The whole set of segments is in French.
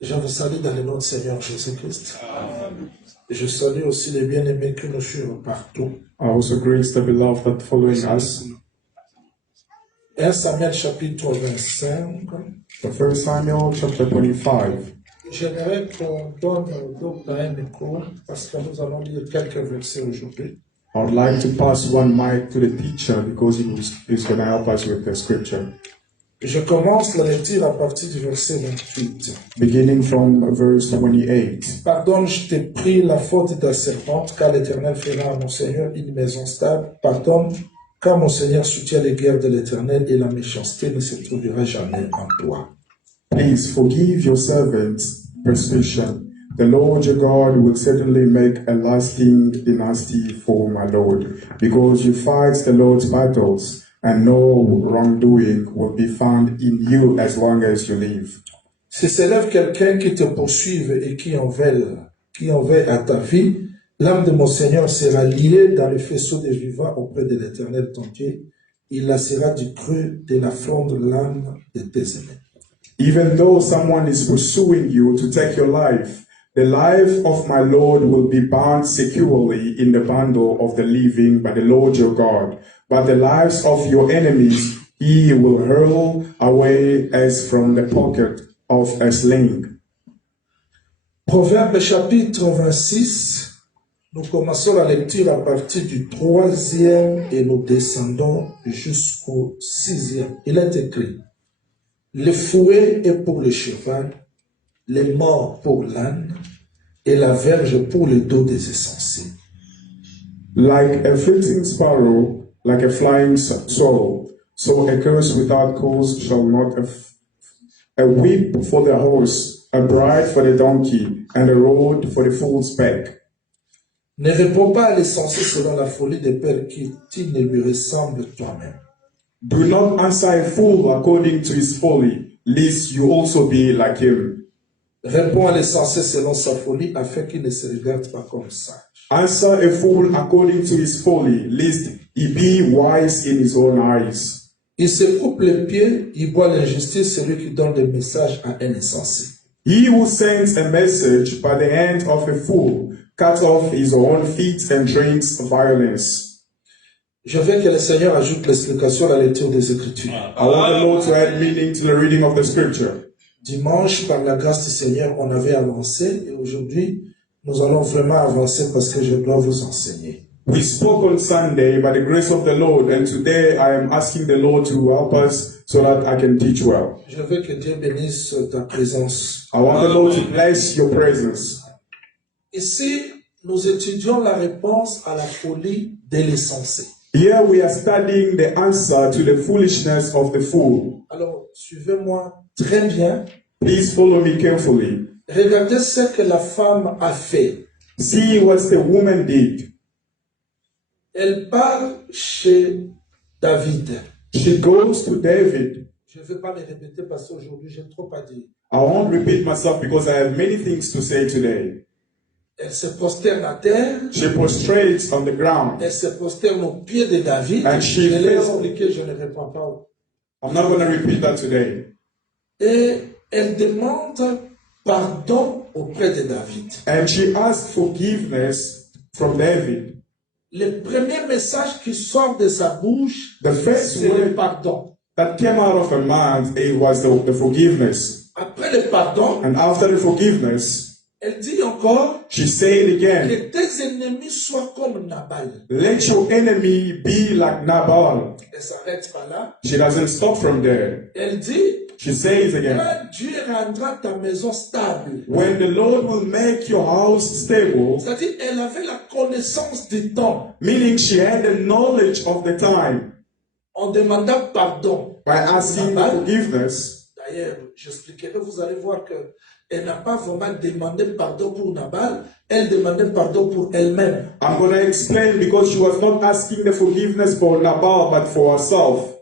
Je vous salue dans le nom du Seigneur Jésus-Christ. Je salue aussi les bien-aimés que nous suivons partout. I also greet the beloved that following us. 1 Samuel chapitre 25. The 1 Samuel chapter 25. J'aimerais qu'on donne d'autres un micro parce que nous allons lire quelques versets aujourd'hui. I would like to pass one mic to the teacher because he's going to help us with the scripture. Je commence la lecture à partir du verset 28. Beginning from verse 28. Pardonne, je t'ai pris la faute de ta servante, car l'Éternel fera à mon Seigneur une maison stable. Pardonne, car mon Seigneur soutient les guerres de l'Éternel et la méchanceté ne se trouvera jamais en toi. Please forgive your servant's prescription. The Lord your God will certainly make a lasting dynasty for my Lord, because you fight the Lord's battles, and no wrongdoing will be found in you as long as you live. Si s'élève quelqu'un qui te poursuive et qui en veille à ta vie, l'âme de mon Seigneur sera liée dans le faisceau des vivants auprès de l'Éternel ton Dieu. Il lassera du creux de la fronde l'âme de tes aimés. Even though someone is pursuing you to take your life, the life of my Lord will be bound securely in the bundle of the living by the Lord your God. But the lives of your enemies he will hurl away as from the pocket of a sling. Proverbe chapitre 26, nous commençons la lecture à partir du 3e et nous descendons jusqu'au 6e. Il est écrit: le fouet est pour le cheval, les morts pour l'âne, et la verge pour le dos des insensés. Like a flitting sparrow, like a flying swallow, so a curse without cause shall not a whip for the horse, a bride for the donkey, and a road for the fool's back. Ne réponds pas à l'insensé selon la folie des pères qui ne lui ressemble toi-même. Do not answer a fool according to his folly, lest you also be like him. Réponds à l'insensé selon sa folie, afin qu'il ne se regarde pas comme sage. Answer a fool according to his folly, lest he be wise in his own eyes. Il se coupe les pieds, il boit l'injustice, celui qui donne des messages à un insensé. He who sends a message by the hand of a fool cuts off his own feet and drinks violence. Je veux que le Seigneur ajoute l'explication à la lecture des Écritures. I want the Lord to add meaning to the reading of the scripture. Dimanche, par la grâce du Seigneur, on avait avancé et aujourd'hui, nous allons vraiment avancer parce que je dois vous enseigner. We spoke on Sunday by the grace of the Lord, and today I am asking the Lord to help us so that I can teach well. Je veux que Dieu bénisse ta présence. I want the Lord to bless your presence. Ici, nous étudions la réponse à la folie de l'insensé. Here we are studying the answer to the foolishness of the fool. Alors, suivez-moi très bien. Please follow me carefully. Regardez ce que la femme a fait. See what the woman did. Elle part chez David. She goes to David. Je ne vais pas me répéter parce qu'aujourd'hui j'ai trop à dire. I won't repeat myself because I have many things to say today. Elle se prosterne à terre. She prostrates on the ground. Elle se prosterne aux pieds de David. And she Je l'ai falls. expliqué, je ne réponds pas. I'm not going to repeat that today. Et elle demande pardon auprès de David. And she asked forgiveness from David. Le premier message qui sort de sa bouche, The first c'est le word pardon. that came out of her mouth, it was the forgiveness. Après le pardon, And after the forgiveness, elle dit encore she said again, que tes ennemis soient comme Nabal. let your enemy be like Nabal. Elle s'arrête pas là. She doesn't stop from there. Elle dit, She says again, quand Dieu rendra ta maison stable. when the Lord will make your house stable, C'est-à-dire, elle avait la connaissance du temps. meaning she had the knowledge of the time. En demandant pardon. By asking forgiveness, D'ailleurs, j'expliquerai, vous allez voir que elle n'a pas vraiment demandé pardon pour Nabal, elle demandait pardon pour elle-même. I'm going to explain because she was not asking the forgiveness for Nabal, but for herself.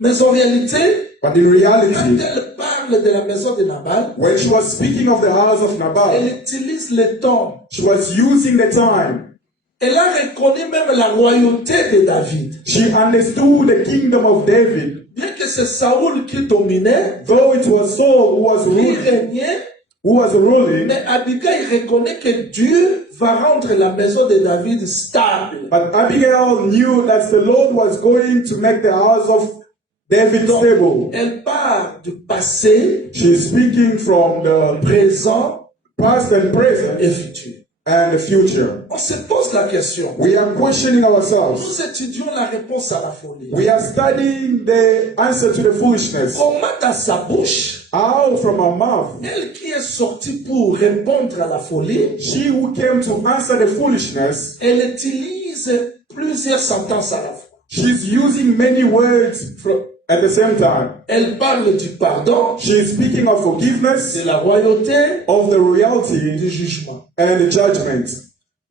Mais en réalité, But in quand reality, elle parle de la maison de Nabal, when she was speaking of the house of elle Nabal, utilise le temps. she was using the time. Elle a reconnu même la royauté de David. She understood the kingdom of David. Bien que c'est Saoul qui dominait, Though it was Saul who was qui ruling, régnait, who was ruling. Mais Abigail reconnaît que Dieu va rendre la maison de David stable. But Abigail knew that the Lord was going to make the house of David stable. Elle part du passé, She's speaking from the présent past and present et futur. and the future. On se pose la question. We are questioning ourselves. Nous étudions la réponse à la folie. We are studying the answer to the foolishness. Comment dans sa bouche, Out from our mouth. elle qui est sortie pour répondre à la folie, She who came to answer the foolishness, elle utilise plusieurs sentences à la fois. she's using many words at the same time. Elle parle du pardon, She is speaking of forgiveness, de la royauté, of the reality, du jugement. and the judgment.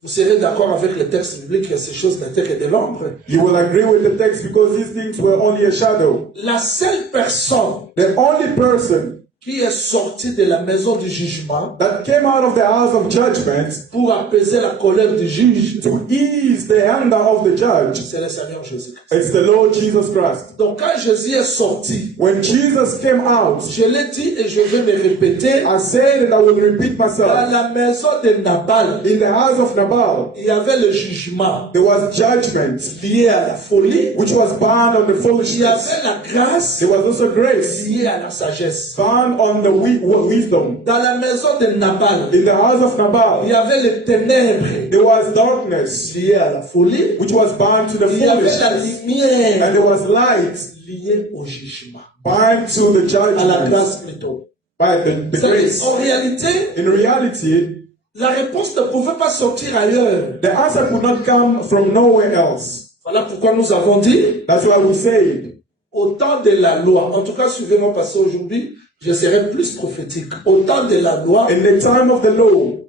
Vous serez d'accord avec le texte biblique que ces choses n'étaient que de l'ombre. You will agree with the text because these things were only a shadow. La seule personne The only person qui est sortie de la maison du jugement that came out of the house of judgment pour apaiser la colère du juge, to ease the anger of the judge, c'est le Seigneur Jésus-Christ. it's the Lord Jesus Christ. Donc quand Jésus est sorti, When Jesus came out, je l'ai dit et je vais me répéter, I said and I will repeat dans myself, la maison de Nabal, in the house of Nabal, il y avait le jugement there was judgment lié à la folie, which was bound on the il y foolishness. avait la grâce There was also grace liée à la sagesse. bound on the wisdom. Dans la maison de Nabal, In the house of il Nabal, y avait les ténèbres there was darkness liées à la folie, which was bound to the il y avait la foolishness, and lumière there was light liée au jugement, bound to the à la judgment grâce plutôt. by the C'est-à-dire, grace. en réalité, In reality, la réponse ne pouvait pas sortir ailleurs. the answer could not come from nowhere else. Voilà pourquoi nous avons dit, That's why we said, au temps de la loi, en tout cas suivez-moi parce qu'aujourd'hui, je serai plus prophétique. Au temps de la loi, in the time of the law,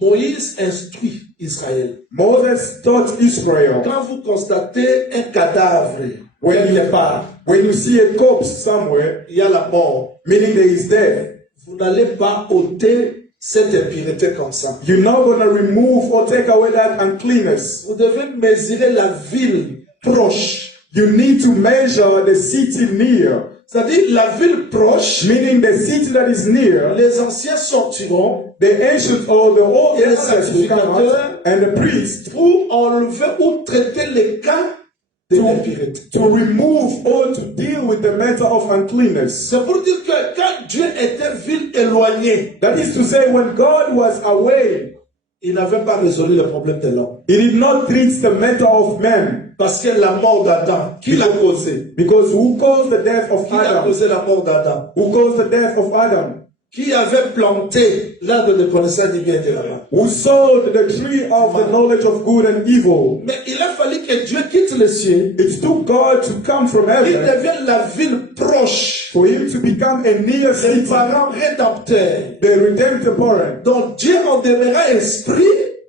Moïse instruit Israël. Moses taught Israel, Quand vous constatez un cadavre, when quelque part, when you see a corpse somewhere, il y a la mort, meaning there is death, vous n'allez pas ôter cette impureté comme ça. you're not going to remove or take away that uncleanness. Vous devez mesurer la ville proche. You need to measure the city near, C'est-à-dire la ville proche, meaning the city that is near, les anciens sortiront the ancient or the old Et le ancestors will come out, sacrificateur and the priest pour enlever ou traiter les cas de l'impureté. to remove or to deal with the matter of uncleanness. C'est pour dire que quand Dieu était ville éloignée, That is to say, when God was away, il n'avait pas résolu le problème de l'homme. He did not treat the matter of man, Parce que la mort d'Adam, qui l'a causé? because who caused the death of Qui a Adam? causé la mort d'Adam? Who caused the death of Adam? Qui avait planté l'arbre de connaissance du bien et de la mal? Who sowed the tree of the knowledge of good and evil? Mais il a fallu que Dieu quitte les cieux. It took God to come from Il heaven devient la ville proche. for Him to become a near Les city, parents rédempteurs. the redemptive parent. Donc Dieu en demeurant esprit,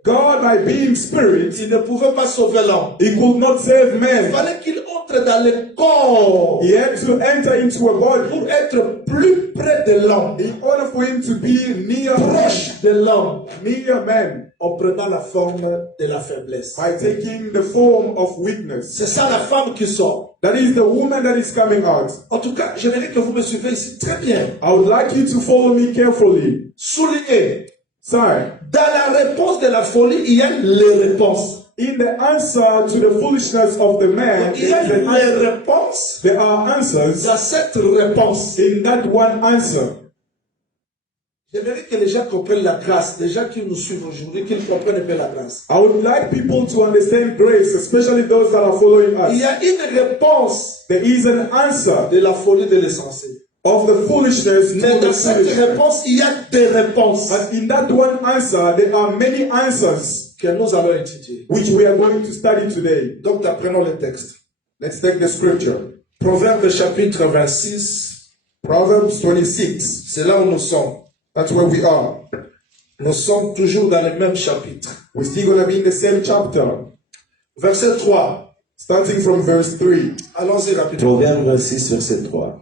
God, by being spirit, il ne pouvait pas sauver l'homme. He could not save Il man. fallait qu'il entre dans le corps He had to enter into a body pour être plus près de l'homme, in order for him to be near proche de l'homme, near man, en prenant la forme de la faiblesse. by taking the form of weakness. C'est ça la femme qui sort. That is the woman that is coming out. En tout cas, j'aimerais que vous me suivez ici très bien. I would like you to follow me carefully. Soulignez, Sorry. dans la réponse de la folie, il y a les réponses. In the answer to the foolishness of the man, Il y a there is an answer. les réponses There are answers dans cette réponse. in that one answer. J'aimerais que les gens comprennent la grâce, les gens qui nous suivent aujourd'hui, qu'ils comprennent un peu la grâce. I would like people to understand grace, especially those that are following Il y us. a une réponse There is an answer de la folie de l'essentiel. of the foolishness to Mais the dans cette foolishness. réponse, il y a des réponses And in that one answer, there are many answers que nous allons étudier. which we are going to study today. Donc, apprenons le texte. Let's take the scripture. Proverbe chapitre 26, Proverbs 26. c'est là où nous sommes. That's where we are. Nous sommes toujours dans le même chapitre. We're still going to be in the same chapter, Verset 3. starting from verse 3. Allons-y rapidement. Proverbe 26, verset 3.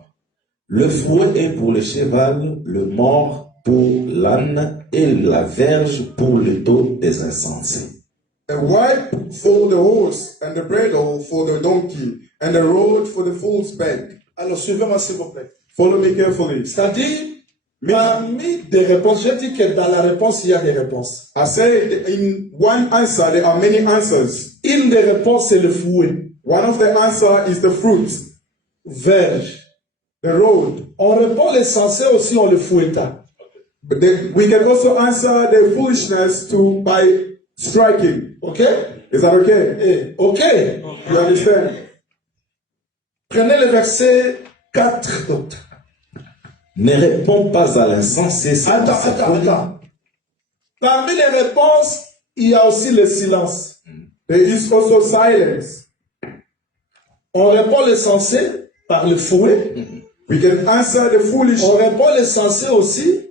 Le fouet est pour le cheval, le mors pour l'âne et la verge pour le dos des insensés. A wipe for the horse, and the bridle for the donkey, and the road for the fool's bag. Alors, suivez-moi s'il vous plaît. Follow me carefully. C'est-à-dire, Parmi des réponses, je dis que dans la réponse, il y a des réponses. I said in one answer, there are many answers. Une des réponses, c'est le fouet, One of the answer is the fruit, verge. the road. On répond l'essentiel aussi en le fouettant. But we can also answer the foolishness by striking. Ok? Is that okay? Eh, ok. You understand? Prenez le verset 4, docteur. Ne réponds pas à l'insensé. Attends. Parmi les réponses, il y a aussi le silence. There is also silence. On répond l'essentiel par le fouet. We can answer the foolish On répond l'essentiel aussi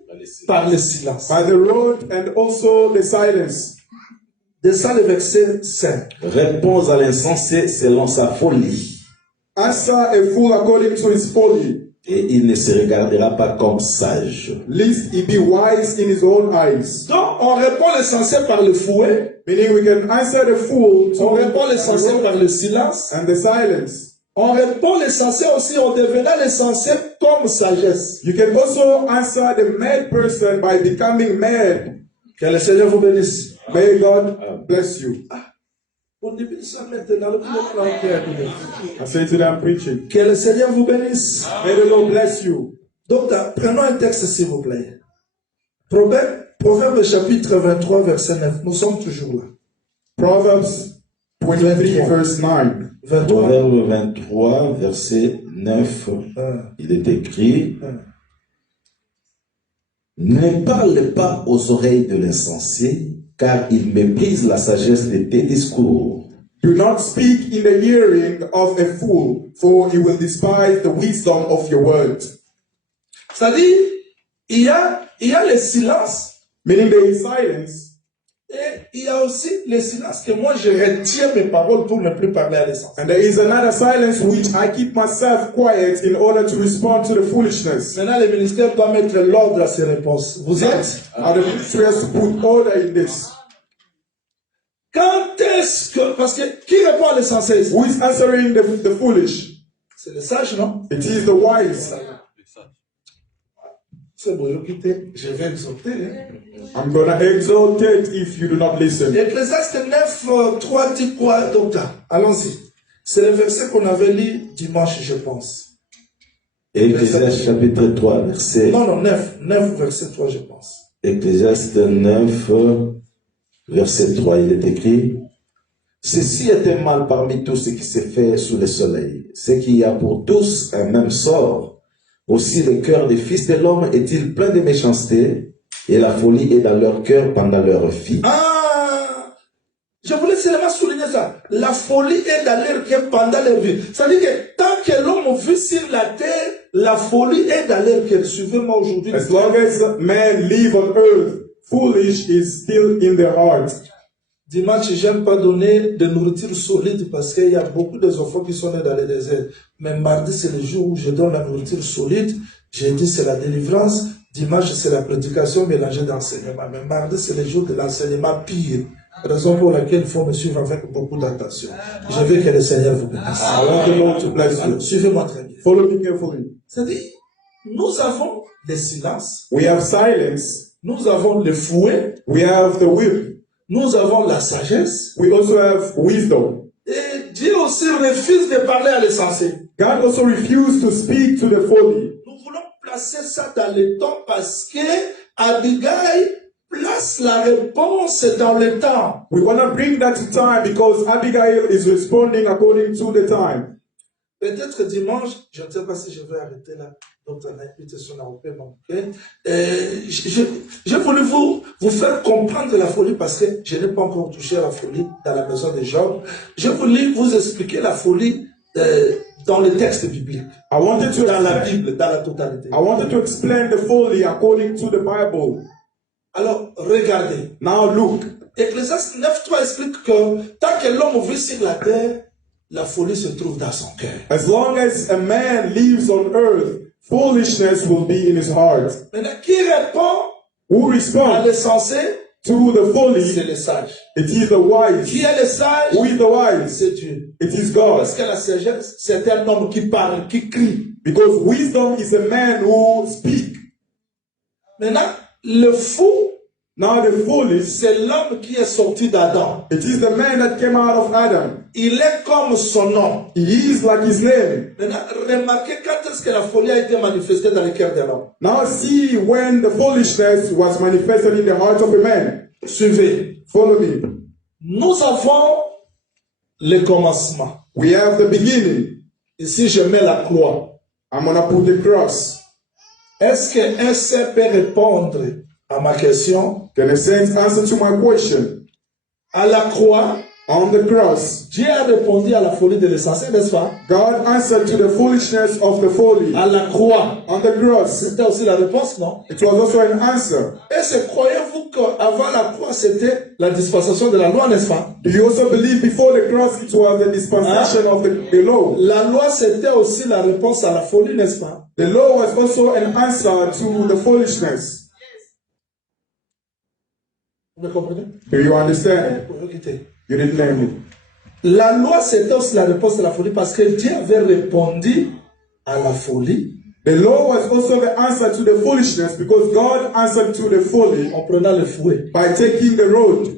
par le silence. by the road and also the silence. Descends le verset 5. Réponds à l'insensé selon sa folie, Answer a fool according to his folly, et il ne se regardera pas comme sage. lest he be wise in his own eyes. Donc, on répond l'essentiel par le fouet. Meaning we can answer the fool On répond l'essentiel par le silence. and the silence. On répond l'essentiel aussi en devenant l'essentiel comme sagesse. You can also answer the mad person by becoming mad. Que le Seigneur vous bénisse. May God bless you. I say to them preaching, Que le Seigneur vous bénisse. may the Lord bless you. Donc, prenons un texte s'il vous plaît. Proverbe chapitre 23, verset 9. Nous sommes toujours là. Proverbs 23 verse 9. 23. Proverbe 23, verset 9, il est écrit: Ne parle pas aux oreilles de l'insensé, car il méprise la sagesse de tes discours. Do not speak in the hearing of a fool, for he will despise the wisdom of your words. C'est-à-dire, il y a le silence Meaning there is silence, et il y a aussi le silence que moi je retiens mes paroles pour ne plus parler à l'essence. and there is another silence which I keep myself quiet in order to respond to the foolishness. Maintenant, le ministère doit mettre l'ordre à ses réponses. Vous êtes? Are the ministers to put order in this? Quand est-ce que... Parce que qui répond à l'essentiel ici? Who is answering the foolish? C'est le sage, non? It is the wise. C'est bon, je vais exhorter. Hein? I'm gonna exalt it if you do not listen. Ecclésiaste 9, 3 dit quoi, docteur? Allons-y. C'est le verset qu'on avait lu dimanche, je pense. Ecclésiaste chapitre 3, verset... Non, 9, verset 3, je pense. Ecclésiaste 9, verset 3, il est écrit: Ceci est un mal parmi tout ce qui se fait sous le soleil, ce qu'il y a pour tous un même sort. Aussi le cœur des fils de l'homme est-il plein de méchanceté, et la folie est dans leur cœur pendant leur vie. Ah! Je voulais seulement souligner ça. La folie est dans leur cœur pendant leur vie. C'est-à-dire que tant que l'homme vit sur la terre, la folie est dans leur cœur. Suivez-moi aujourd'hui. As long as men live on earth, foolish is still in their heart. Dimanche, j'aime pas donner de nourriture solide parce qu'il y a beaucoup d'enfants qui sont nés dans le désert. Mais mardi, c'est le jour où je donne la nourriture solide. Jeudi, c'est la délivrance. Dimanche, c'est la prédication mélangée d'enseignement. Mais mardi, c'est le jour de l'enseignement pire. Raison pour laquelle il faut me suivre avec beaucoup d'attention. Je veux que le Seigneur vous bénisse. I want the Lord to bless Alors, you. suivez-moi très bien. Follow me carefully. C'est-à-dire, nous avons le silence. We have silence. Nous avons le fouet. We have the whip. Nous avons la sagesse. We also have wisdom. Et Dieu aussi refuse de parler à l'essentiel. God also refused to speak to the folly. Nous voulons placer ça dans le temps parce que Abigail place la réponse dans le temps. We want to bring that to time because Abigail is responding according to the time. Peut-être dimanche, je ne sais pas si je vais arrêter là. Donc, on a invitation à paiement. Je voulais vous faire comprendre la folie parce que je n'ai pas encore touché à la folie dans la maison de Job. Je voulais vous expliquer la folie dans le texte biblique. I wanted to Dans la Bible, dans la totalité. I wanted to explain the folly according to the Bible. Alors, regardez. Now look, Ecclésiaste 9.3 explique que tant que l'homme vit sur la terre, la folie se trouve dans son cœur. as long as a man lives on earth, foolishness will be in his heart. Maintenant, qui répond Who à responds l'essentiel? to the C'est folly? le sage. It is the wise. Qui est le sage? Who is the wise? C'est Dieu. It is God. Parce que la sagesse, c'est un homme qui parle, qui crie. Because wisdom is a man who speaks. Maintenant, le fou, Now the foolish, c'est l'homme qui est sorti d'Adam. it is the man that came out of Adam. Il est comme son nom. He is like his name. Maintenant, remarquez quand est-ce que la folie a été manifestée dans le cœur de l'homme. Now see when the foolishness was manifested in the heart of a man. Suivez. Follow me. Nous avons le commencement. We have the beginning. Ici, je mets la croix. I'm gonna put the cross. Est-ce qu'un seul peut répondre à ma question? Can a saint answer to my question? À la croix, On the cross, Dieu a répondu à la folie de l'essentiel, n'est-ce pas? God answered to the foolishness of the folly. À la croix. On the cross, C'était aussi la réponse, non? it was also an answer. Est-ce que croyez-vous qu'avant la croix, c'était la dispensation de la loi, n'est-ce pas? Do you also believe before the cross it was the dispensation of the law? La loi, c'était aussi la réponse à la folie, n'est-ce pas? The law was also an answer to the foolishness. Vous me comprenez? Do you understand? You didn't name it. La loi, c'était aussi la réponse à la folie parce que Dieu avait répondu à la folie The law was also the answer to the foolishness because God answered to the folly en prenant le fouet. by taking the road.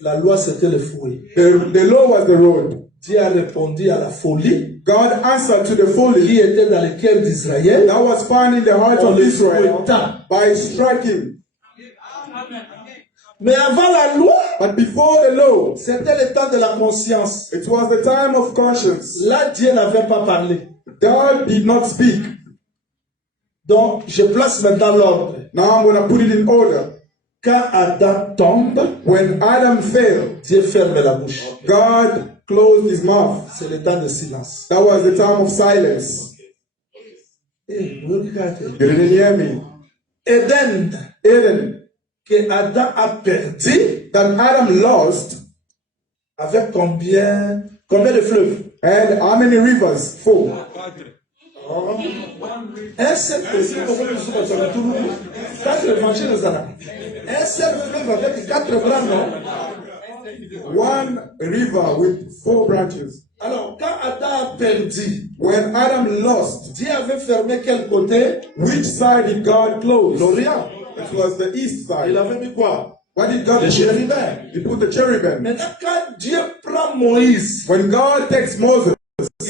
La loi, c'était le fouet. The law was the road. Dieu a répondu à la folie God answered to the qui folly était dans le cœur d'Israël that was found in the heart en of les Israel fouettant. by striking. Mais avant la loi, But before the law, c'était le temps de la conscience. it was the time of conscience. Là, Dieu n'avait pas parlé. God did not speak. Donc, je place maintenant l'ordre. Now I'm going to put it in order. Quand Adam tombe, When Adam fell, Dieu ferme la bouche. God closed his mouth. C'est le temps de silence. That was the time of silence. Eh, vous regardez. You didn't hear me. Éden, Eden, que Adam a perdu, that Adam lost, avec combien de fleuves? and how many rivers? 4. Un seul fleuve, quatre évangiles des Arabes. Un seul fleuve avec 4 bras, non? One river with 4 branches. Alors, quand Adam a perdu, When Adam lost, Dieu avait fermé quel côté? which side did God close? L'Orient. It was the east Il side. avait mis quoi? What did God Les put? chérubins. He put the cherubim. Maintenant, quand Dieu prend Moïse, When God takes Moses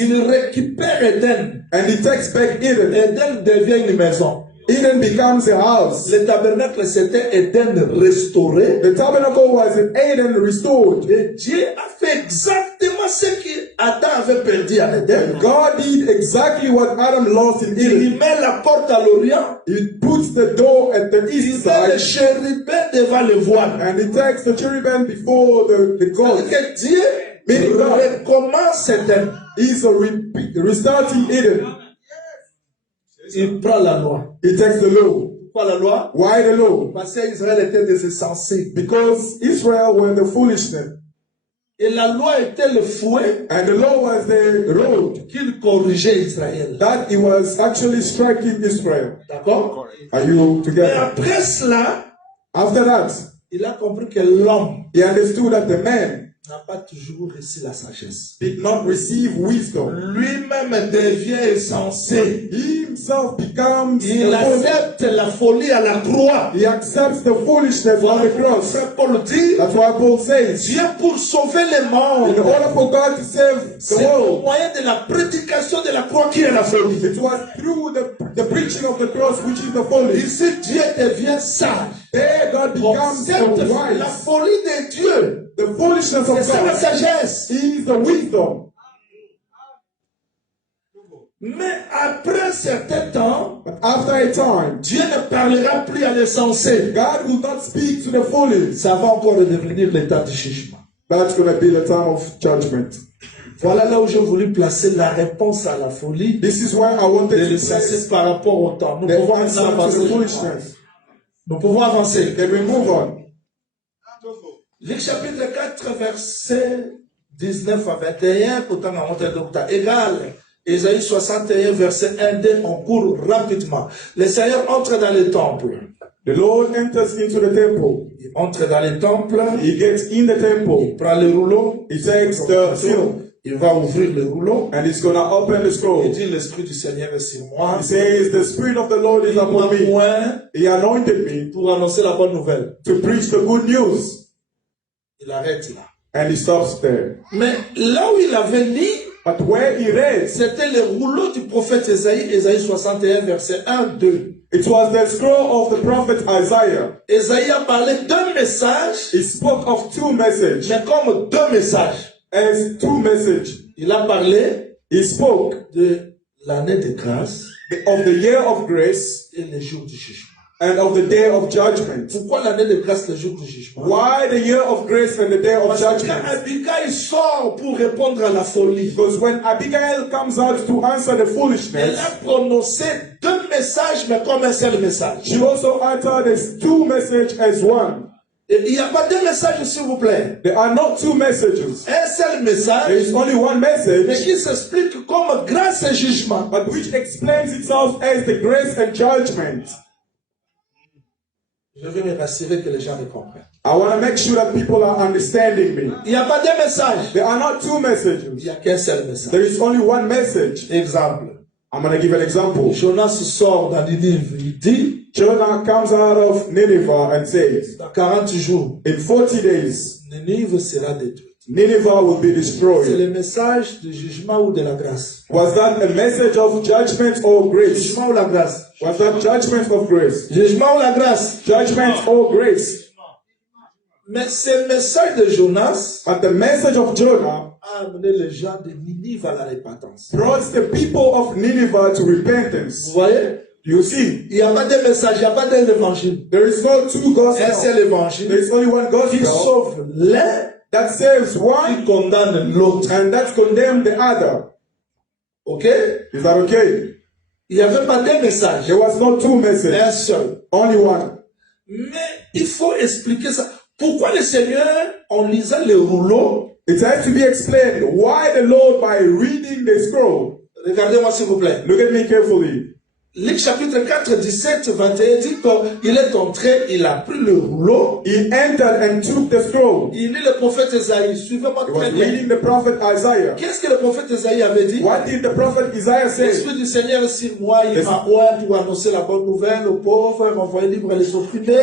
il récupère Éden. and he takes back Eden, Éden devient une maison. Eden becomes a house. Le tabernacle, c'était Éden restauré. The tabernacle was in Eden restored. Et Dieu a fait exactement ce qu'Adam avait perdu en Éden. God did exactly what Adam lost in Il Eden. met la porte à l'Orient. He puts the door at the Il east met le side chérubin devant le voile. and he takes the cherubim before the goat. C'est-à-dire que Dieu recommence Éden. He's restarting Eden. Il prend la loi. He takes the law. Pourquoi la loi? Why the law? Parce qu'Israël était des insensés. Because Israel were the foolishness. Et la loi était le fouet And the law was the road qu'il corrigeait Israël. that he was actually striking Israel. D'accord? Are you Et together? après cela, After that, il a compris que l'homme he understood that the man n'a pas toujours reçu la sagesse. did not receive wisdom. Lui-même devient insensé. He himself becomes Il a fool. accepte la folie à la croix. He accepts the foolishness on the cross. Frère Paul dit, That's why Paul says, Dieu pour sauver les morts, in order for God to save the c'est au world, moyen de la prédication de la croix qui est la folie. it was through the preaching of the cross, which is the folly. Ici, Dieu devient sage. There God becomes Observe la wise. folie de Dieu. The foolishness of C'est ça la God sagesse. is the wisdom. Mais après un certain temps, But after a time, Dieu ne parlera plus à l'insensé. God will not speak to the foolish. Ça va encore redevenir l'état du jugement. That's going to be the time of judgment. Voilà là où j'ai voulu placer la réponse à la folie This is why I wanted de to l'insensé place par rapport au temps. Nous the pouvons answer maintenant to the avancer. foolishness. Nous pouvons avancer. Then we move on. Luc chapitre 4, verset 19 à 21, pourtant on montre docteur égal. Ésaïe 61, verset 1, 2, on court rapidement. Le Seigneur entre dans le temple. The Lord enters into the temple. Il entre dans le temple, He gets in the temple. il prend le rouleau, He takes the film. Il va ouvrir le rouleau. and he's going to open the Il scroll. dit, l'Esprit du Seigneur est sur moi. He says, the Spirit of the Lord is Il upon m'a me. oint He anointed me pour annoncer la bonne nouvelle. to preach the good news. Il arrête là. And he stops there. Mais là où il avait lu, But where he read, c'était le rouleau du prophète Ésaïe, Ésaïe 61, verset 1, 2. it was the scroll of the prophet Isaiah. Ésaïe a parlé d'un message, He spoke of two messages. mais comme deux messages. As two messages. Il a parlé He spoke de l'année de grâce of the year of grace et le jour du jugement. and of the day of judgment. Pourquoi l'année de grâce, le jour du jugement? Why the year of grace and the day of Parce que quand judgment? Abigail sort pour répondre à la folie, Because when Abigail comes out to answer the elle foolishness, a prononcé deux messages, mais comme un seul message. she also uttered as two messages as one. Et il n'y a pas deux messages, s'il vous plaît. There are not two messages. Un seul There message, is only one mais message, qui s'explique comme grâce et jugement. but which explains itself as the grace and judgment. Je veux me rassurer que les gens le comprennent. I want to make sure that people are understanding me. Il n'y a pas deux messages. There are not two Il messages. n'y a qu'un seul message. There is only one message. Exemple. I'm going to give an example. Jonas sort dans Ninive. Il dit, Jonah comes out of Nineveh and says, dans 40 jours, in 40 days, Ninive sera détruite. Nineveh will be C'est destroyed. le message du jugement ou de la grâce. Was that a message of judgment or grace? Jugement ou la grâce? Was that judgment of grace? Jugement ou la grâce? Judgment or grace? Mais ce message de Jonas But the message of Jonah a amené les gens de Ninive à la repentance. brought the people of Nineveh to Vous repentance. voyez? You see, Il n'y a pas de message, il n'y a pas d'évangile. there is no two Un gospels. seul There évangile is only one qui gospel sauve l'un, that saves qui one condamne l'autre. and that condemns the other. Ok? Is that okay? Il n'y avait pas de message, There was no two messages, un seul. only one. Mais il faut expliquer ça. Pourquoi le Seigneur, en lisant le rouleau, It has to be explained why the Lord, by reading the scroll, regardez-moi s'il vous plaît. look at me carefully. Luc chapitre 4, 17, 21 dit qu'il est entré, il a pris le rouleau, He entered and took the scroll. il lit le prophète Esaïe. Suivez-moi He très was bien. reading the prophet Isaiah. Qu'est-ce que le prophète Esaïe avait dit? What did the prophet Isaiah say? L'Esprit du Seigneur est sur moi, il Yes. m'a oint pour annoncer la bonne nouvelle aux pauvres, renvoyer libre les opprimés,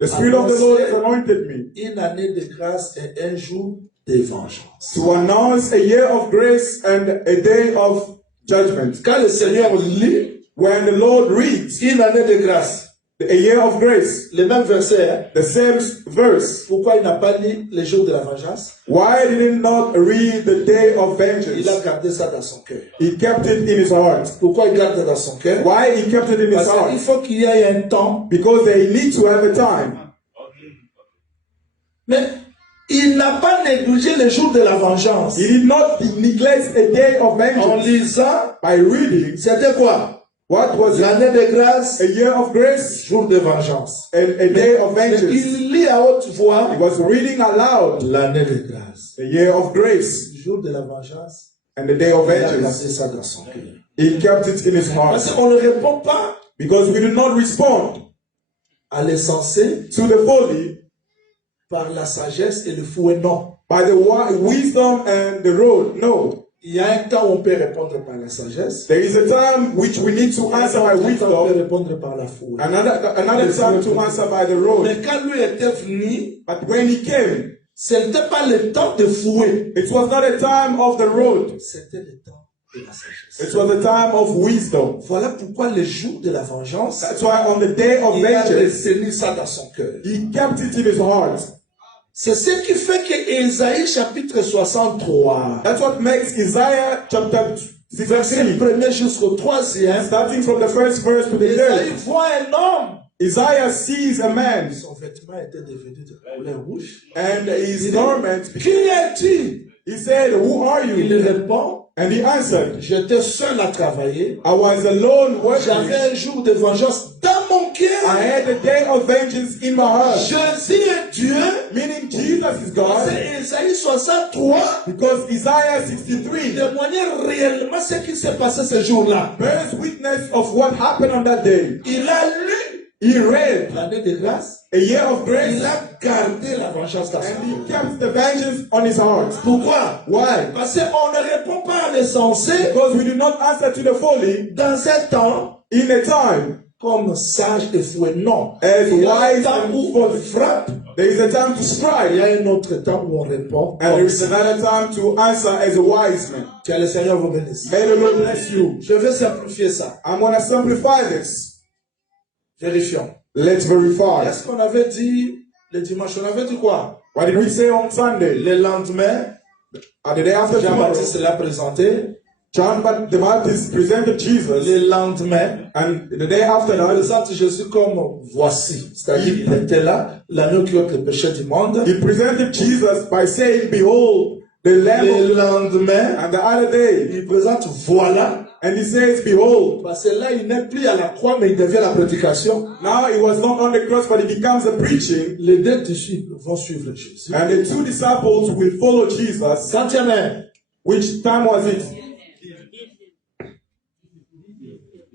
The Spirit of the Lord has anointed me une année de grâce et un jour de vengeance. to announce a year of grace and a day of judgment. Quand le Seigneur lit When the Lord reads une année de grâce, a year of grace, le même verset, hein, the same verse, pourquoi il n'a pas lu les jours de la vengeance? why did he not read the day of Il a vengeance? gardé ça dans son cœur. He kept it in his heart. Pourquoi il garde dans son cœur? Why he kept it in his Parce qu'il heart? faut qu'il y ait un temps, Because they need to have a time. mais il n'a pas négligé le jour de la vengeance. He did not neglect a day of En vengeance. lisant, By reading, c'était quoi? what was it? L'année de grâce, A year of grace jour de vengeance. and a day of Mais vengeance. il lit à haute voix He was reading aloud l'année de grâce. the year of grace Jour de la vengeance, and the day of il a gardé vengeance. ça dans son cœur. He kept it in his Parce heart. qu'on ne répond pas Because we do not respond à l'essentiel to the folly par la sagesse et le fouet, non. by the wisdom and the road. No. Il y a un temps où on peut répondre par la sagesse. There is a time which we need to answer by On peut wisdom, répondre par la fouet. another time to answer by the road. Mais quand lui était venu, But when he came, ce n'était pas le temps de fouet. it was not a time of the road. C'était le temps de la sagesse. It was a time of wisdom. Voilà pourquoi le jour de la vengeance, That's why on the day of il a vengeance, retenu ça dans son cœur. he kept it in his heart. C'est ce qui fait que Ésaïe chapitre 63, That's what makes Isaiah chapter verset 63, 1er jusqu'au 3e, starting from the first verse to the Ésaïe third. voit un homme. Isaiah sees a man Son vêtement était devenu de couleur rouge. and his garment. Qui es-tu? He said, "Who are Il you?" répond, And he answered, j'étais seul à travailler. "I was alone working. J'avais un jour de vengeance dans mon I cœur. had a day of vengeance in my heart." Jésus est Dieu. Meaning Jesus is God, C'est Ésaïe 63. because Isaiah 63 Témoigner réellement ce qui s'est passé ce jour-là. bears witness of what happened on that day. Il a lu He read l'année de grâce. a year of grace Il a gardé la vengeance dans son And he cœur. kept the vengeance on his heart. Pourquoi? Why? Parce qu'on ne répond pas à l'essentiel Because we do not answer to the folly dans un temps in a time comme sage et fouet. Non. as Il y a un wise temps and où on folly. frappe. There is a time to Il y strike, a un autre temps où on répond. and there is another time to answer as a wise man. Que le Seigneur vous bénisse. May the Lord bless you. Je vais simplifier ça. I'm going to simplify this. Vérifions. Let's verify. Est-ce qu'on avait dit le dimanche? On avait dit quoi? What did we say on Sunday? Le lendemain, The day after tomorrow, Jean-Baptiste l'a présenté. John the Baptist presented Jesus, Le lendemain, and the day after il that, présente Jésus comme voici. C'est-à-dire qu'il était là, l'agneau qui ôte le péché du monde. he presented Jesus by saying, "Behold, the Lamb Le of." lendemain, And the other day, il présente voilà. and he says, "Behold." Parce que là, il n'est plus à la croix, mais il devient la prédication. Now he was not on the cross, but he becomes a preaching, Les deux disciples vont suivre Jésus. and the two disciples will follow Jesus. Quantième heure? Which time was it?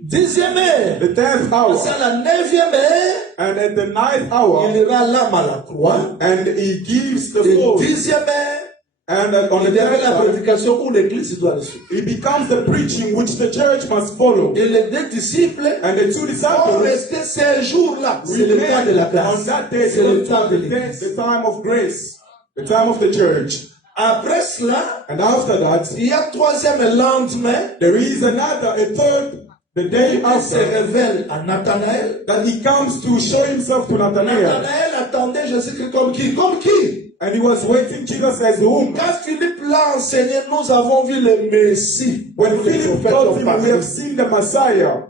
10e heure. The 10th hour. C'est à la 9e heure. And at the 9th hour, Il ira l'âme à la croix. and he gives the Et soul. 10e heure, And on il the devient 10th la hour, prédication où l'église doit le suivre. it becomes the preaching which the church must follow. Et les deux disciples And the two vont disciples rester ces jours-là. C'est will le temps de la on grâce. that day, C'est le temps de the l'église. time of grace, the time of the church. Après cela, And after that, il y a troisième lendemain. there is another, a third, the day Il se after, révèle à Nathanaël. that he comes to show himself to Nathanael. Nathanaël attendait Jésus-Christ comme qui? Comme qui? And he was waiting Jesus as whom? Quand Philippe l'a enseigné, nous avons vu le Messie. When Les Philip prophètes told ont him, parlé. we have seen the Messiah.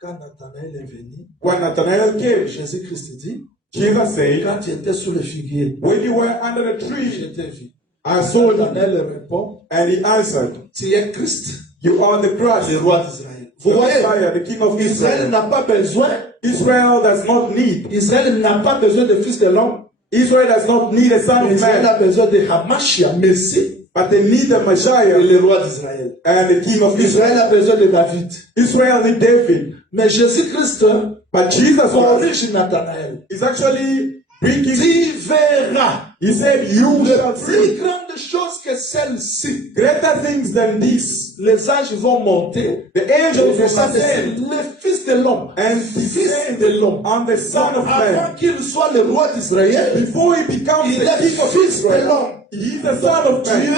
Quand Nathanaël est venu, When Nathanael came, Jésus-Christ dit, Jesus said, quand tu étais sous le figuier, when you were under the je tree, t'ai vu. I saw you. Nathanaël répond, And he answered, tu es Christ, you are the le Christ, roi d'Israël. the Vous voyez, Messiah, the King of Israël Israel. n'a pas besoin, Israel does not need. Israël n'a pas besoin de fils de l'homme. Israel does not need a son of Israël man, a besoin de Hamashia, Messie, but they need the et Messiah le roi d'Israël. and the King of Israël Israel. a besoin de David. Israel need David, Mais Jésus-Christ but Jesus was, corrige Nathanaël. is actually bringing. Tu verras He said, "You shall plus see grandes choses que celles-ci. greater things than this." Les anges vont monter. The angels will C'est ascend le Fils de l'homme. and Fils descend de l'homme. on the Son of Avant Man. qu'il soit le roi d'Israël, Before he becomes il the est King of fils de Israel, l'homme. he is the Son of Man. Dieu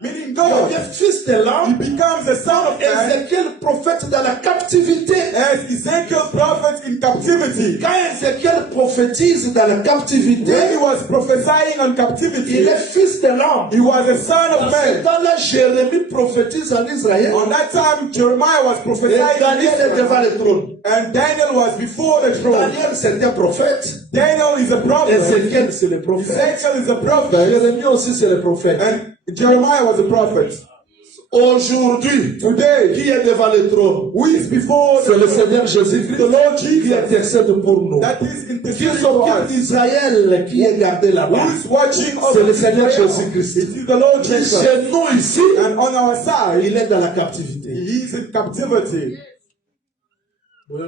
Meaning God. devient fils de He l'homme. becomes the Son of Man Ézéchiel prophète dans la captivité. as Ezekiel prophet in captivity. Quand Ézéchiel prophétise dans la captivité, When he was prophesying on il captivity, est fils de l'homme. he was a son of Dans ce man. temps-là, Jérémie prophétise en Israël. On that time, Jeremiah was Et prophesying in Daniel est devant Israel, le trône. and Daniel was before the throne. Daniel, c'est un prophète. Daniel is a prophet. Ézéchiel, c'est le prophète. Ezekiel is a prophet. Jérémie aussi, c'est le prophète. And Jeremiah was a prophet. Aujourd'hui, Today, qui est devant le trône? who is before C'est le the Seigneur Jésus-Christ The Lord qui Jesus intercède pour nous. that is Qui interceding for s'occupe us? d'Israël qui est gardé là-bas. Who is watching C'est le over Seigneur Israel? Jésus-Christ. It is the Lord Mais Jesus. chez nous ici, And on our side, il est dans la captivité. he is in captivity. You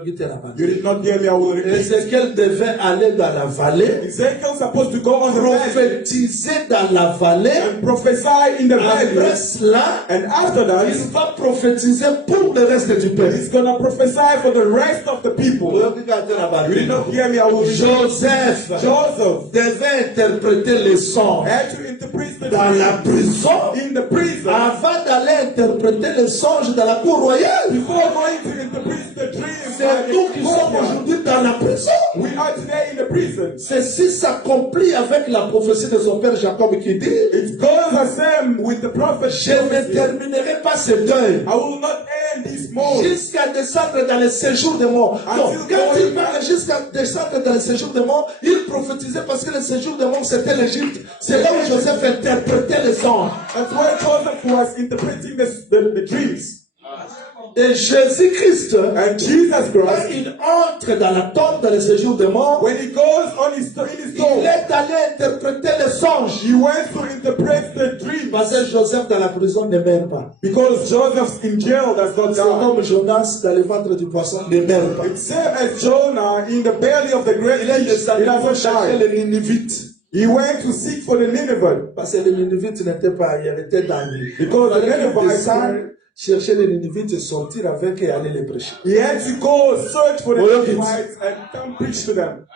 did not hear me, I will repeat. Ézéchiel devait aller dans la vallée, Ezekiel supposed to go on the valley prophétiser dans la vallée. and prophesy in the Après valley. cela, And after il that, va prophétiser pour le reste du peuple. he's going to prophesy for the rest of the people. You did not hear me, I will repeat. Joseph Joseph devait interpréter les sons had to interpret the dans la dream prison in the prison avant d'aller interpréter les songes dans la cour royale. before going to interpret the dream. C'est nous qui sommes aujourd'hui dans la prison. We are today in the prison. Ceci s'accomplit avec la prophétie de son père Jacob qui dit, It goes the same with the prophet. je ne terminerai pas ce deuil I will not end this moment jusqu'à descendre dans le séjour des morts. Donc, quand il parle jusqu'à descendre dans le séjour des morts, il prophétisait parce que le séjour des morts c'était l'Égypte. C'est là où Joseph interprétait les songes. That's why Joseph was interpreting the dreams. Et Jésus-Christ, And Jesus quand Christ, il entre dans la tombe, dans le séjour des morts, when he goes on in his il tomb, est allé interpréter les songes. he went to interpret the dream. Parce que Joseph dans la prison ne meurt pas. Because Joseph in jail does not C'est die. comme Jonas dans le ventre du poisson ne meurt pas. It's same as Jonah in the belly of the great Il est fish. He descendu pour doesn't chercher die. les Ninivites. He went to seek for the Nineveh. Parce que les Ninivites n'étaient pas ailleurs, étaient dans l'île. Because the Ninevites descendre, chercher les Ninivites et sortir avec et aller les prêcher. He had to go search for the Oh, Ninevites and come preach to them.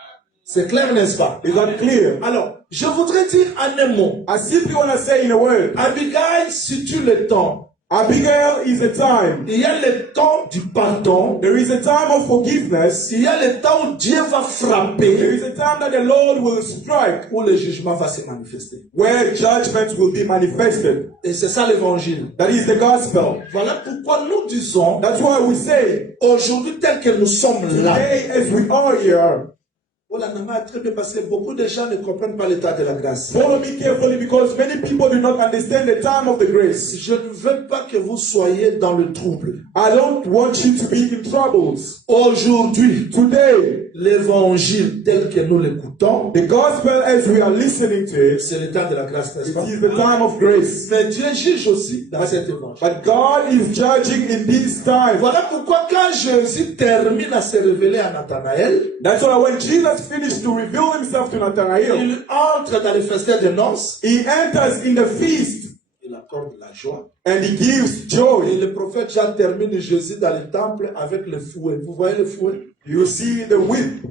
C'est clair, n'est-ce pas? Is that clear? Alors, je voudrais dire en un mot. I simply want to say in a word, Abigail situe le temps. Abigail is a time. Il y a le temps du pardon. There is a time of forgiveness. Il y a le temps où Dieu va There frapper, is a time that the Lord will strike, où le jugement va se manifester. where judgment will be manifested. Et c'est ça l'évangile. That is the gospel. Voilà pourquoi nous disons, That's why we say, aujourd'hui tel que nous sommes là. today as we are here, Voilà, très bien parce que beaucoup de gens ne comprennent pas l'état de la grâce. follow me carefully because many people do not understand the time of the grace. Je ne veux pas que vous soyez dans le trouble. I don't want you to be in troubles. Aujourd'hui, Today, l'évangile tel que nous l'écoutons, the gospel as we are listening to it, c'est l'état de la grâce, n'est-ce it pas? is the time of grace. Mais Dieu juge aussi dans cet évangile. But God is judging in this time. Voilà pourquoi quand Jésus termine à se révéler à Nathanaël, That's why when Jesus finished to reveal himself to Nathanael, il entre dans le festin de noces, he enters in the feast il accorde la joie. and he gives Et joy. le prophète Jean termine Jésus dans le temple avec le fouet. Vous voyez le fouet? You see the whip.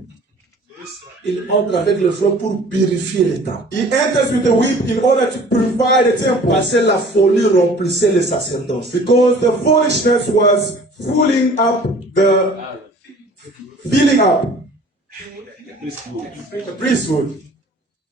Il entre avec le fouet pour purifier le temple. He enters with the whip in order to purify the temple. Parce que la folie remplissait le sacerdoce. Because the foolishness was filling up the priesthood.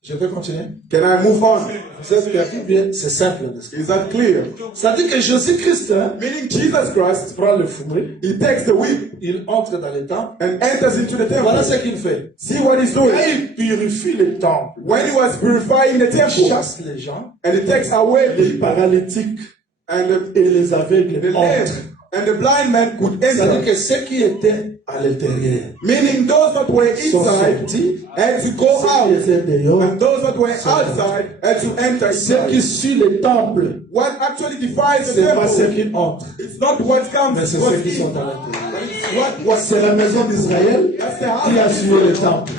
Je vais continuer. Can I move on? Vous êtes perdu bien? C'est simple. n'est-ce pas? Is that clear? Ça dit que Jésus-Christ Meaning Jesus Christ, prend le fouet, he takes the whip il entre dans le temple. and enters into the Voilà temple. ce qu'il fait. See what he's Quand doing. il purifie le temple, When he was purifying the il temple, chasse les gens, and he takes away les people, paralytiques and et les aveugles the lame entrent. and the blind man could Ça veut dire enter. que ceux qui étaient à l'intérieur Meaning those that were sont inside sortis, had to go ceux qui out, étaient dehors, and those that were outside had to enter ceux qui inside. suivent le temple, What actually divides the c'est pas ceux temple, qui entrent, it's not what comes, mais c'est what's ceux qui sont à in, l'intérieur. but it's what C'est la maison d'Israël that's the house qui a suivi le temple,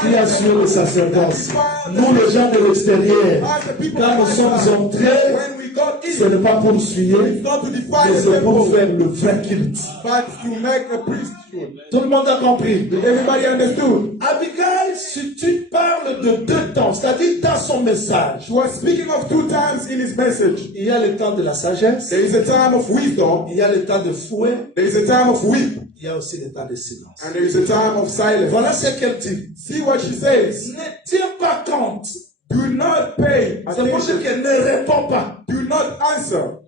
qui a suivi le sacerdoce. Nous, les gens de l'extérieur, quand nous sommes entrés, when we got ce in, n'est pas pour suivre, it's not to divide mais the c'est pour temple, faire le vrai culte. but to make a priesthood. Tout le monde a compris. Everybody understood? Abigail, si tu parles de deux temps, c'est-à-dire dans son message, He was speaking of two times in his message. il y a le temps de la sagesse, There is a time of wisdom, il y a le temps de fouet, there is a time of whip, il y a aussi le temps de silence. and there is a time of silence. Voilà ce qu'elle dit. See what she says. Ne tiens pas compte. Do not pay C'est pour ça attention. qu'elle ne répond pas. Do not answer.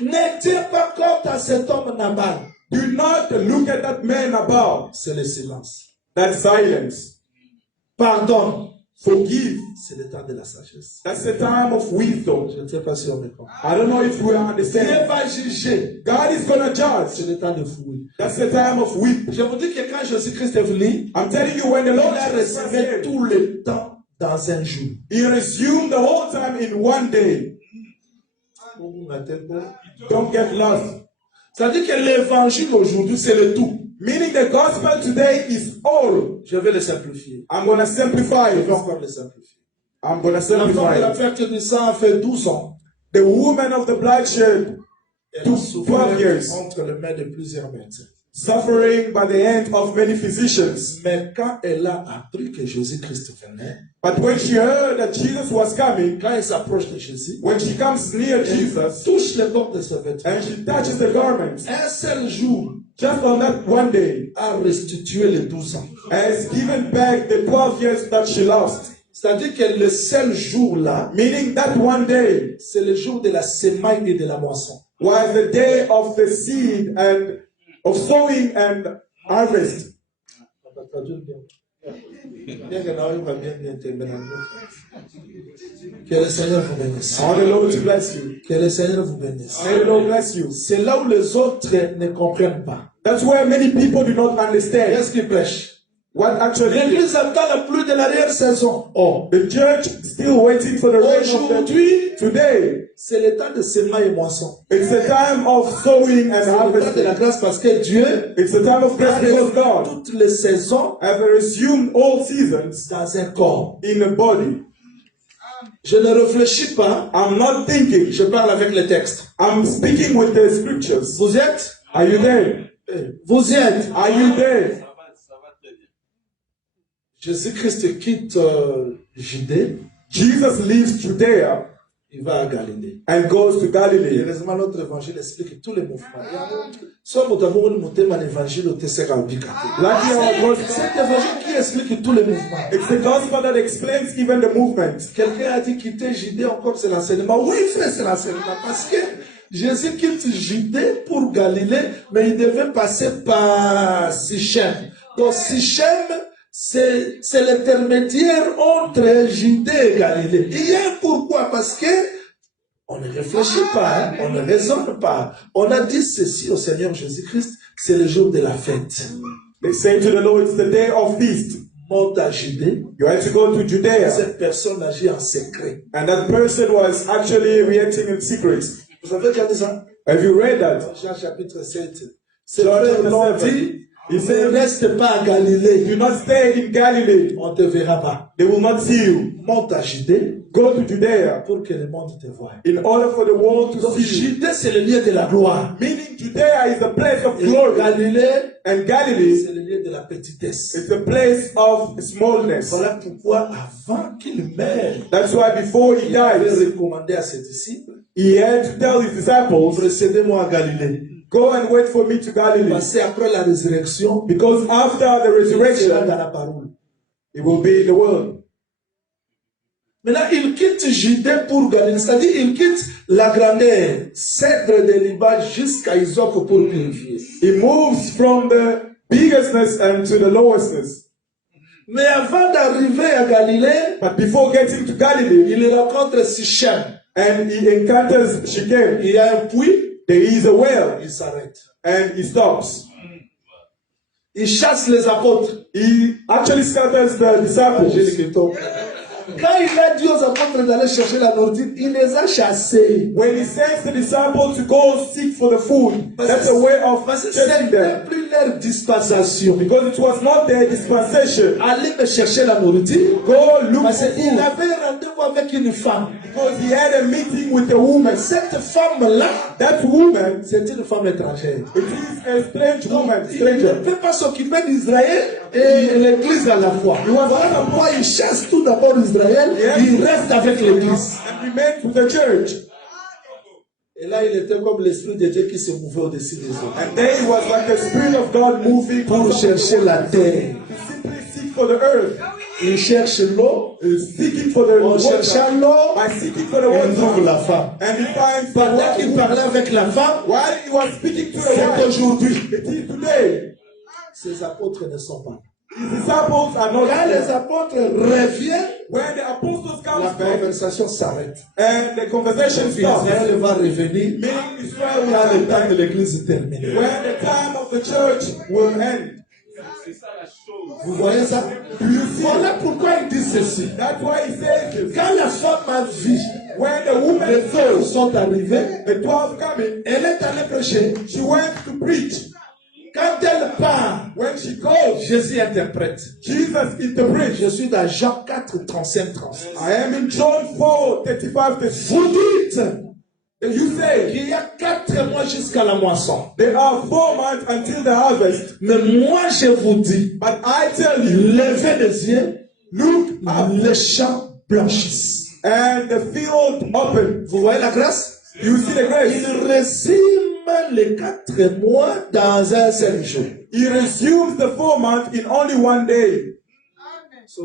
Ne tiens pas compte à cet homme Nabal. Do not look at that man about. C'est le silence. That silence. Pardonne. Forgive. C'est le temps de la sagesse. That's the time of wisdom. Je ne sais pas si on me comprend. I don't know if we Dieu understand. va juger. God is gonna C'est judge. le temps de fouiller. That's the time of whip. Je vous dis que quand Jésus-Christ est venu, I'm telling you, when the il Lord a Jesus reçu came, tout le temps dans un jour. He resumed the whole time in one day. Don't get lost. C'est-à-dire que l'évangile aujourd'hui, c'est le tout. Meaning the gospel today is all. Je vais le simplifier. I'm gonna simplify Je it. vais encore le simplifier. I'm gonna La femme simplify de la it. perte du sang a fait 12 ans. The woman of the bloodshed Elle a took souffert 12 years, entre les mains de plusieurs médecins. suffering by the hand of many physicians. Mais quand elle a appris que Jésus-Christ venait, But when she heard that Jesus was coming, quand elle s'approche de Jésus, when she comes near elle Jesus touche le corps de ses vêtements. and she touches the garments, Un seul jour just on that one day, a restitué les 12 ans. has given back the 12 years that she lost. C'est-à-dire que le seul jour-là, Meaning that one day c'est le jour de la semaille et de la moisson. was the day of the seed and of sowing and harvest. Bien que Naomi va bien terminer. Que le Seigneur vous bénisse. I want the Lord to bless you. Que le Seigneur vous bénisse. May the Lord bless you. C'est là où les autres ne comprennent pas. That's where many people do not understand Qu'est-ce qu'ils prêchent? what actually L'église attend la pluie de l'arrière-saison. Oh, the church still waiting for the rain of the aujourd'hui, today. c'est le temps de semer et moisson. It's the time of sowing and C'est le temps de la harvesting. grâce parce que Dieu It's the time of grace because God toutes les saisons has resumed all seasons dans un corps. in a body. Je ne réfléchis pas, I'm not thinking. je parle avec les textes. I'm speaking with the scriptures. Vous êtes? Are you there? Vous y êtes? Are you there? Jésus-Christ quitte Judée, Jesus leaves Judea il va à Galilée. and goes to Et Galilee. heureusement, notre évangile explique tous les mouvements. Soit nous avons un évangile au TCR Albicate. Lucky our gospel. Cet évangile qui explique tous les mouvements. It's the gospel that explains even the movement. Quelqu'un a dit quitter Judée encore, c'est l'enseignement. Oui, frère, c'est l'enseignement. Parce que Jésus quitte Judée pour Galilée, mais il devait passer par Sichem. Donc Sichem, c'est l'intermédiaire entre Judée et Galilée. Il y a un pourquoi, parce que on ne réfléchit pas, hein, on ne raisonne pas. On a dit ceci au Seigneur Jésus-Christ, c'est le jour de la fête. They say to the Lord, it's the day of feast. Monte à Judée. You had to go to Judea. Cette personne agit en secret. And that person was actually reacting in secret. Vous avez déjà dit ça? Have you read that? Jean chapitre 7. C'est John frère chapter l'ont 7. dit, He ne said, reste pas à Galilée. do not stay in Galilee. On te verra pas. They will not see you. Monte à Judée Go to Judea pour que le monde te voie. in order for the world to Donc see you. Judée, c'est le lieu de la gloire. Meaning Judea is the place of Et glory. Galilée, And Galilee c'est le lieu de la petitesse. is the place of smallness. Voilà pourquoi avant qu'il meure, That's why before he il avait dies, recommandé à ses disciples, he had to tell his disciples, précédez-moi à Galilée. go and wait for me to Galilee. Parce qu'après la résurrection, Because after the il sera dans resurrection, la parole. he will be in the world. Maintenant, il quitte Judée pour Galilée, c'est-à-dire il quitte la grandeur, cèdre de Liban jusqu'à Isope pour purifier. He moves from the biggestness and to the lowestness. Mais avant d'arriver à Galilée, But before getting to Galilee, il rencontre Sichem. and he encounters Shechem, Il y a un puits, there is a well, il s'arrête. and he stops. Il chasse les apôtres. He actually scatters the disciples. Quand il a dit aux apôtres d'aller chercher la nourriture, il les a chassés. When he sends the disciples to go seek for the food, that's a way of Parce que chasing c'était them. plus leur dispensation. Because it was not their dispensation. Aller me chercher la nourriture. Go look Parce for qu'il food. avait rendez-vous avec une femme. Because he had a meeting with a woman. Cette femme-là, That woman, c'est une femme étrangère. it is a strange woman, Il ne stranger. peut pas s'occuper d'Israël et l'église à la fois. Voilà pourquoi il chasse tout d'abord Israël, il reste avec l'église. And remains with the church. Et là, il était comme l'esprit de Dieu qui se mouvait au-dessus des eaux. And then it was like the Spirit of God moving Pour chercher la terre. to simply seek for the earth. Il cherche l'eau. Seeking for the En water. cherchant l'eau, By seeking for the il trouve water. la femme. And he finds the Pendant qu'il water. parlait avec la femme, While he was speaking to the c'est water, aujourd'hui. it is today. Ces apôtres ne sont pas. His disciples are not Quand les there. apôtres reviennent, When the apostles come la back conversation s'arrête. and the conversation stops, Israël va revenir meaning Israel will quand le come temps back de l'église est terminé. when the time of the church will end. Vous voyez ça? Voilà pourquoi il dit ceci. That's why he says this. Quand la femme a vu When the woman les feux sont arrivés, the 12 coming, elle est allée prêcher. she went to preach. Quand elle part, When she goes, Jésus interprète. Jesus interprets. Je suis dans Jean 4, 35, 36. I am in John 4, 35, 36. Vous dites And you say, qu'il y a 4 mois jusqu'à la moisson. there are 4 months until the harvest. Mais moi je vous dis, But I tell you, levez les yeux, look up les champs blanchissent. and the field open. Vous voyez la grâce? You see the grace. Il résume les 4 mois dans un seul jour. He resumes the 4 months in only one day. If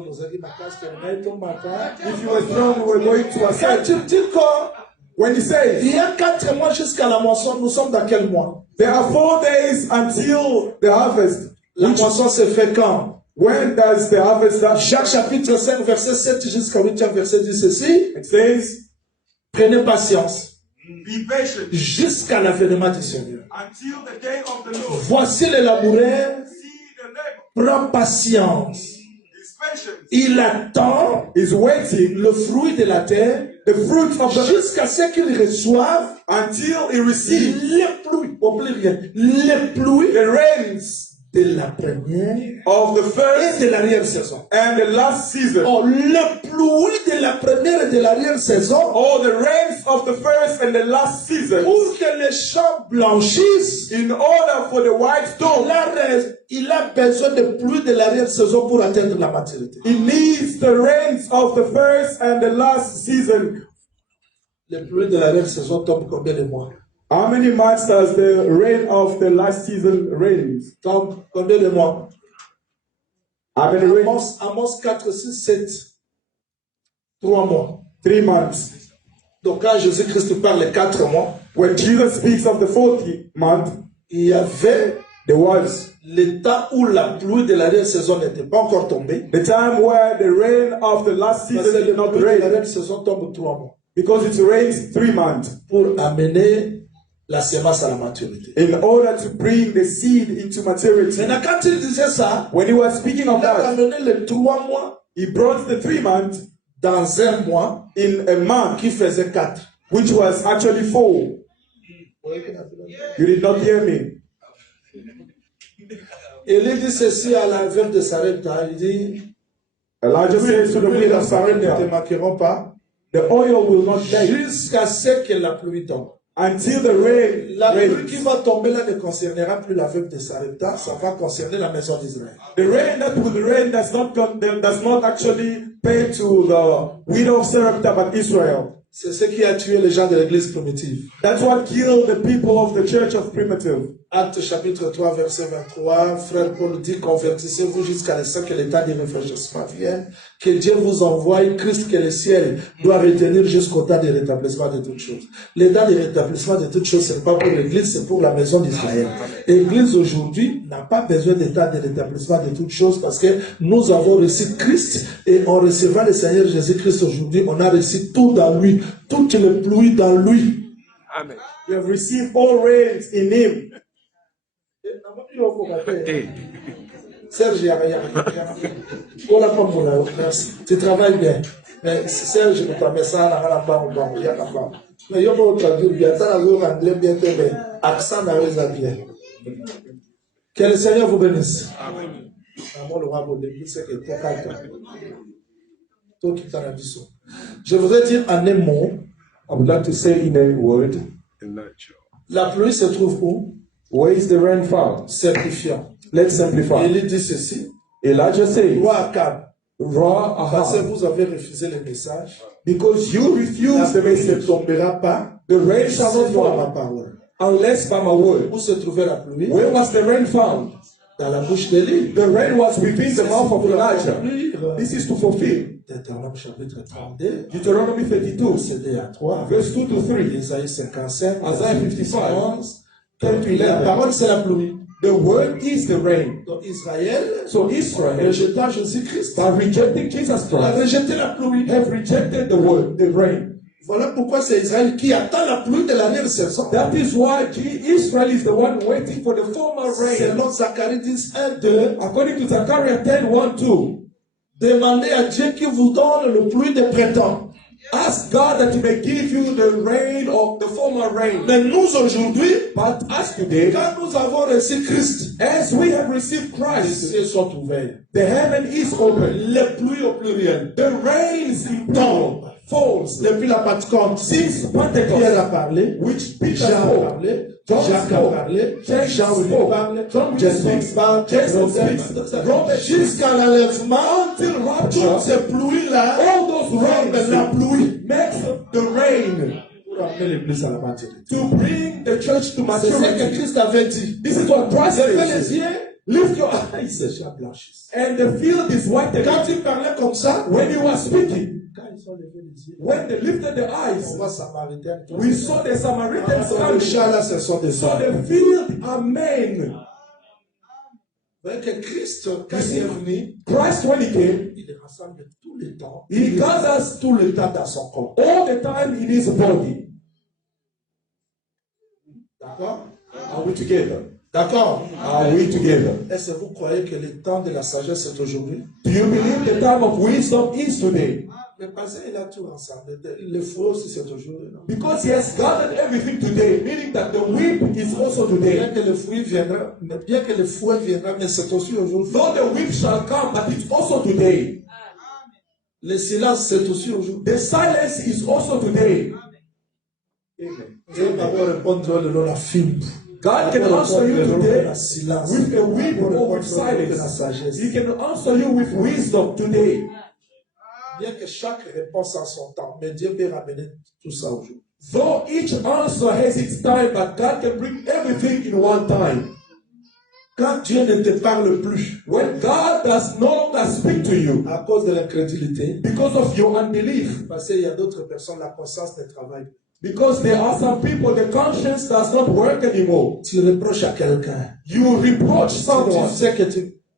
you were strong, we were going to Quand accept. tu dis quoi? When he says, Il y a 4 mois jusqu'à la moisson, nous sommes dans quel mois? there are 4 days until the harvest. La moisson se fait quand? When does the harvest start? Jacques chapitre 5, verset 7 jusqu'à 8e verset dit ceci. It says, Prenez patience be patient jusqu'à l'avènement du Seigneur. until the day of the Lord. Voici le laboureur, See the labor prend patience. is patient, Il attend is waiting le fruit de la terre the fruit of the jusqu'à ce qu'il reçoive until he receives les pluies, au pluriel, les pluies the rains de la première of the et first de l'arrière-saison. and the last season. Oh, les pluies de la première et de l'arrière-saison All the rains of the first and the last season, pour que les champs blanchissent. in order for the white stone, Il a besoin de pluie de l'arrière-saison pour atteindre la maturité. it needs the rains of the first and the last season. Les pluies de l'arrière-saison tombent combien de mois? How many months does the rain of the last season rains? Tombent combien de mois? How many rains? Amos 4, 6, 7. 3 mois. 3 months. Donc quand Jésus-Christ parle de 4 mois, When Jesus speaks of the 40th month, il y avait there was le temps où la pluie de l'arrière-saison n'était pas encore tombée. the time where the rain of the last Parce que season la did not pluie de rain, l'arrière-saison tombe 3 mois because it rains 3 months pour amener la semence à la maturité. in order to bring the seed into maturity. Maintenant, quand il disait ça, When he was speaking of il a that, amené les 3 mois he brought the 3 months dans un mois in a month, qui faisait 4. which was actually 4. You did not hear me. Il dit ceci à la veuve de Sarepta, il dit, Elijah says to the oui, wind la of farine ne te Sarepta, manqueront pas the oil will not die jusqu'à ce que la pluie tombe. until the rain La pluie qui rains. va tomber là ne concernera plus la veuve de Sarepta, ça va concerner la maison d'Israël. The rain that will rain does not actually pay to the widow of Sarepta, but Israel. C'est ce qui a tué les gens de l'église primitive. That's what killed the people of the church of Primitive. Acte chapitre 3, verset 23, frère Paul dit, convertissez-vous jusqu'à ce que l'état de réfléchissement vienne, que Dieu vous envoie, Christ que le ciel doit retenir jusqu'au temps de rétablissement de toutes choses. L'état de rétablissement de toutes choses, ce n'est pas pour l'église, c'est pour la maison d'Israël. L'église aujourd'hui n'a pas besoin d'état de rétablissement de toutes choses parce que nous avons reçu Christ et on recevra le Seigneur Jésus-Christ aujourd'hui. On a reçu tout dans lui, toutes les pluies dans lui. Amen. We have received all rains in him. Serge, merci. Tu travailles bien. Mais Serge, je te mets ça dans la mais il y a pas traduire bien. Ça n'a pas anglais bien, mais accent n'a pas bien. Que le Seigneur vous bénisse. Amen. Je voudrais dire en un mot. I would like to say in a word, La pluie se trouve où? where is the rain found? Simplifiant. Let's simplify. Il dit ceci. Elijah says, Roi Akab, Ra parce que Ahab, vous avez refusé le message, because you la refuse the pluie ne message, tombera pas the rain shall not sinon à ma fall parole. unless by my word. Où se trouvait la pluie? Where was the rain found? Dans la bouche d'Élie. The rain was within the mouth of Elijah. Elijah. This is to fulfill Deutéronome chapitre 32, Deuteronomy 32, verset à 3, verse 2 to 3. Isaïe 55, Isaiah 55, 11. 10 to La 11. parole, c'est la pluie. The word is the rain. Donc Israël, So Israel, rejetant Jésus-Christ, by rejecting Jesus a Christ, rejeté la pluie. have rejected the word, the rain. Voilà pourquoi c'est Israël qui attend la pluie de l'année saison. That is why Israel is the one waiting for the former rain. Selon Zacharie 10, 1, 2, According to Zechariah 10, 1, 2, demandez à Dieu qu'il vous donne le pluie de printemps. ask God that He may give you the rain of the former rain. Mais nous aujourd'hui, But as today, quand nous avons reçu Christ, as we have received les Christ, cieux sont ouverts. the heaven is open. Les pluies au pluriel. The rains in plural falls. Depuis la Pentecôte, Since Pierre Pentecost, a parlé, which Peter Jean a spoke, parlé, John Jacques a spoke, parlé, James Jean-Louis spoke, parle, John Jésus speaks, parle, Jason Robert speaks, parle. Robert Jusqu'à l'enlèvement, until toutes rapture, ces pluies-là, all those rendent la rains pluie makes the rain pour amener l'église à la maturité. to bring the church to C'est ce que maturity. Christ avait dit. This is what Christ Levez les says. yeux, Lift your ils eyes, se déjà blanchissent. and the field is white. Quand il parlait comme ça, When he was speaking, quand ils ont levé les yeux, when they lifted their on eyes, voit Samaritain. we saw the Samaritans Les coming. chats là, ce sont des So hommes. the field are men. Vous voyez que Christ, quand il est venu, Christ, when he came, il rassemble tout le temps. he gathers Tout le temps dans son corps. all the time in his body. D'accord? Are we together? D'accord? Are we together? Est-ce que vous croyez que le temps de la sagesse est aujourd'hui? Do you believe the time of wisdom is today? Mais parce qu'il a tout ensemble. Le fouet aussi c'est aujourd'hui. Non? Because he has gathered everything today, meaning that the whip is also Bien today. que le fouet viendra, mais bien que le fouet viendra, mais c'est aussi aujourd'hui. Though the whip shall come, but it's also today. Le silence c'est aussi aujourd'hui. The silence is also today. Dieu va vous répondre le nom la fibre. God can answer you today La silence. with a whip Pour or with répondre le nom de la silence. sagesse. He can answer you with wisdom today. Bien que chaque réponse a son temps, mais Dieu peut ramener tout ça aujourd'hui. Though each answer has its time, but God can bring everything in one time. Quand Dieu ne te parle plus, When God does no longer speak to you à cause de l'incrédulité, because of your unbelief, parce qu'il y a d'autres personnes, la conscience ne travaille pas. because there are some people, the conscience does not work anymore. Tu reproches à quelqu'un. You reproach Tu someone, sais que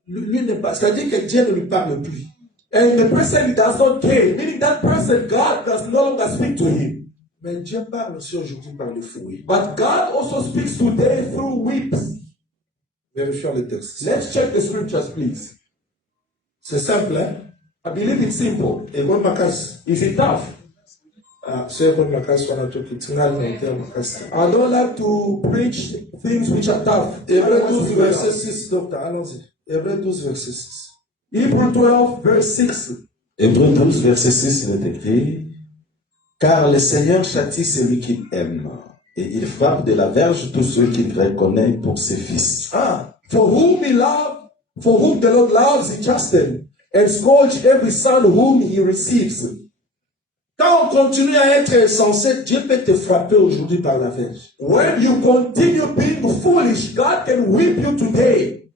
lui n'est pas. C'est-à-dire que Dieu ne lui parle plus. and the person does not care, meaning that person, God does no longer speak to him. Mais Dieu parle aussi aujourd'hui par le fouet. But God also speaks today through whips. Vérifions le texte. Let's check the scriptures, please. C'est simple, hein? I believe it's simple. Hébreu Makas. Is it tough? Ah, c'est Hébreu Makas, on a tout qui tient le Makas. I don't like to preach things which are tough. Hébreu 12, verset 6, docteur, allons-y. Hébreu 12, verset 6. Hebrew 12, verse 6. Hébreux 12, verset 6, il est écrit, car le Seigneur châtie celui qu'il aime, et il frappe de la verge tous ceux qu'il reconnaît pour ses fils. Ah, for whom the Lord loves, he chastens, and scourge every son whom he receives. Quand on continue à être insensé, Dieu peut te frapper aujourd'hui par la verge. When you continue being foolish, God can whip you today.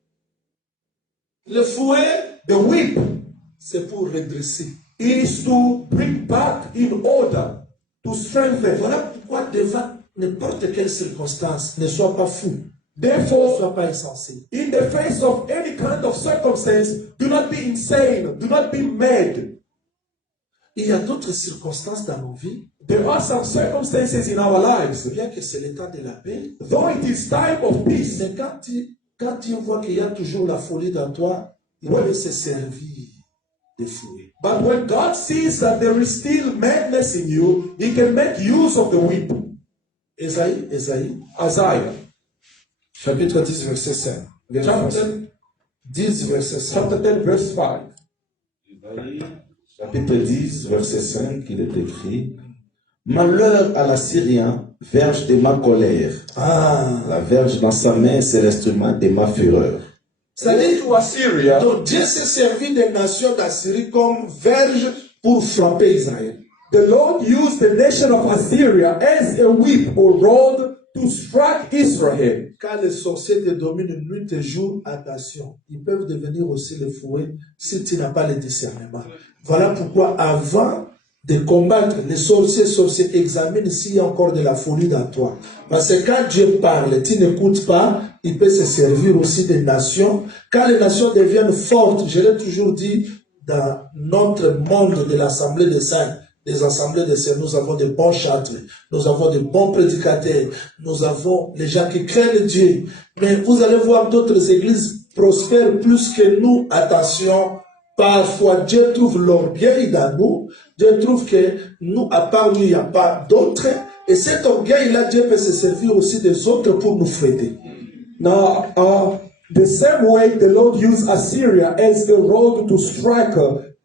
Le fouet, The whip c'est pour redresser. is to bring back in order, to strengthen. Voilà pourquoi devant n'importe quelle circonstance, ne sois pas fou, ne Therefore, sois pas insensé. in the face of any kind of circumstance, do not be insane, do not be mad. Il y a d'autres circonstances dans nos vies, There are some circumstances in our lives, bien que c'est le temps de la paix, though it is time of peace, mais quand tu vois qu'il y a toujours la folie dans toi, il peut se servir de fouet. but when God sees that there is still madness in you, he can make use of the whip. Ésaïe, Isaiah, chapitre 10, verset 5. chapter 10, verset 5. 10, verse 5. Chapitre 10, verset 5, il est écrit, malheur à l'Assyrien, verge de ma colère. Ah, La verge dans sa main, c'est l'instrument de ma fureur. c'est-à-dire To Assyria, donc Dieu s'est servi des nations d'Assyrie comme verge pour frapper Israël. the Lord used the nation of Assyria as a whip or rod to strike Israel. Quand les sorciers te dominent nuit et jour, attention, ils peuvent devenir aussi les fouets si tu n'as pas le discernement. Voilà pourquoi avant de combattre les sorciers examinent s'il y a encore de la folie dans toi. Parce que quand Dieu parle, tu n'écoutes pas, il peut se servir aussi des nations. Quand les nations deviennent fortes, je l'ai toujours dit, dans notre monde de l'Assemblée des Saints, des assemblées de saints, nous avons de bons chantres, nous avons de bons prédicateurs, nous avons les gens qui craignent Dieu. Mais vous allez voir d'autres églises prospèrent plus que nous. Attention, parfois Dieu trouve l'orgueil dans nous. Dieu trouve que nous, à part nous, il n'y a pas d'autres. Et cet orgueil-là, Dieu peut se servir aussi des autres pour nous fêter. Now, the same way the Lord used Assyria as a rod to strike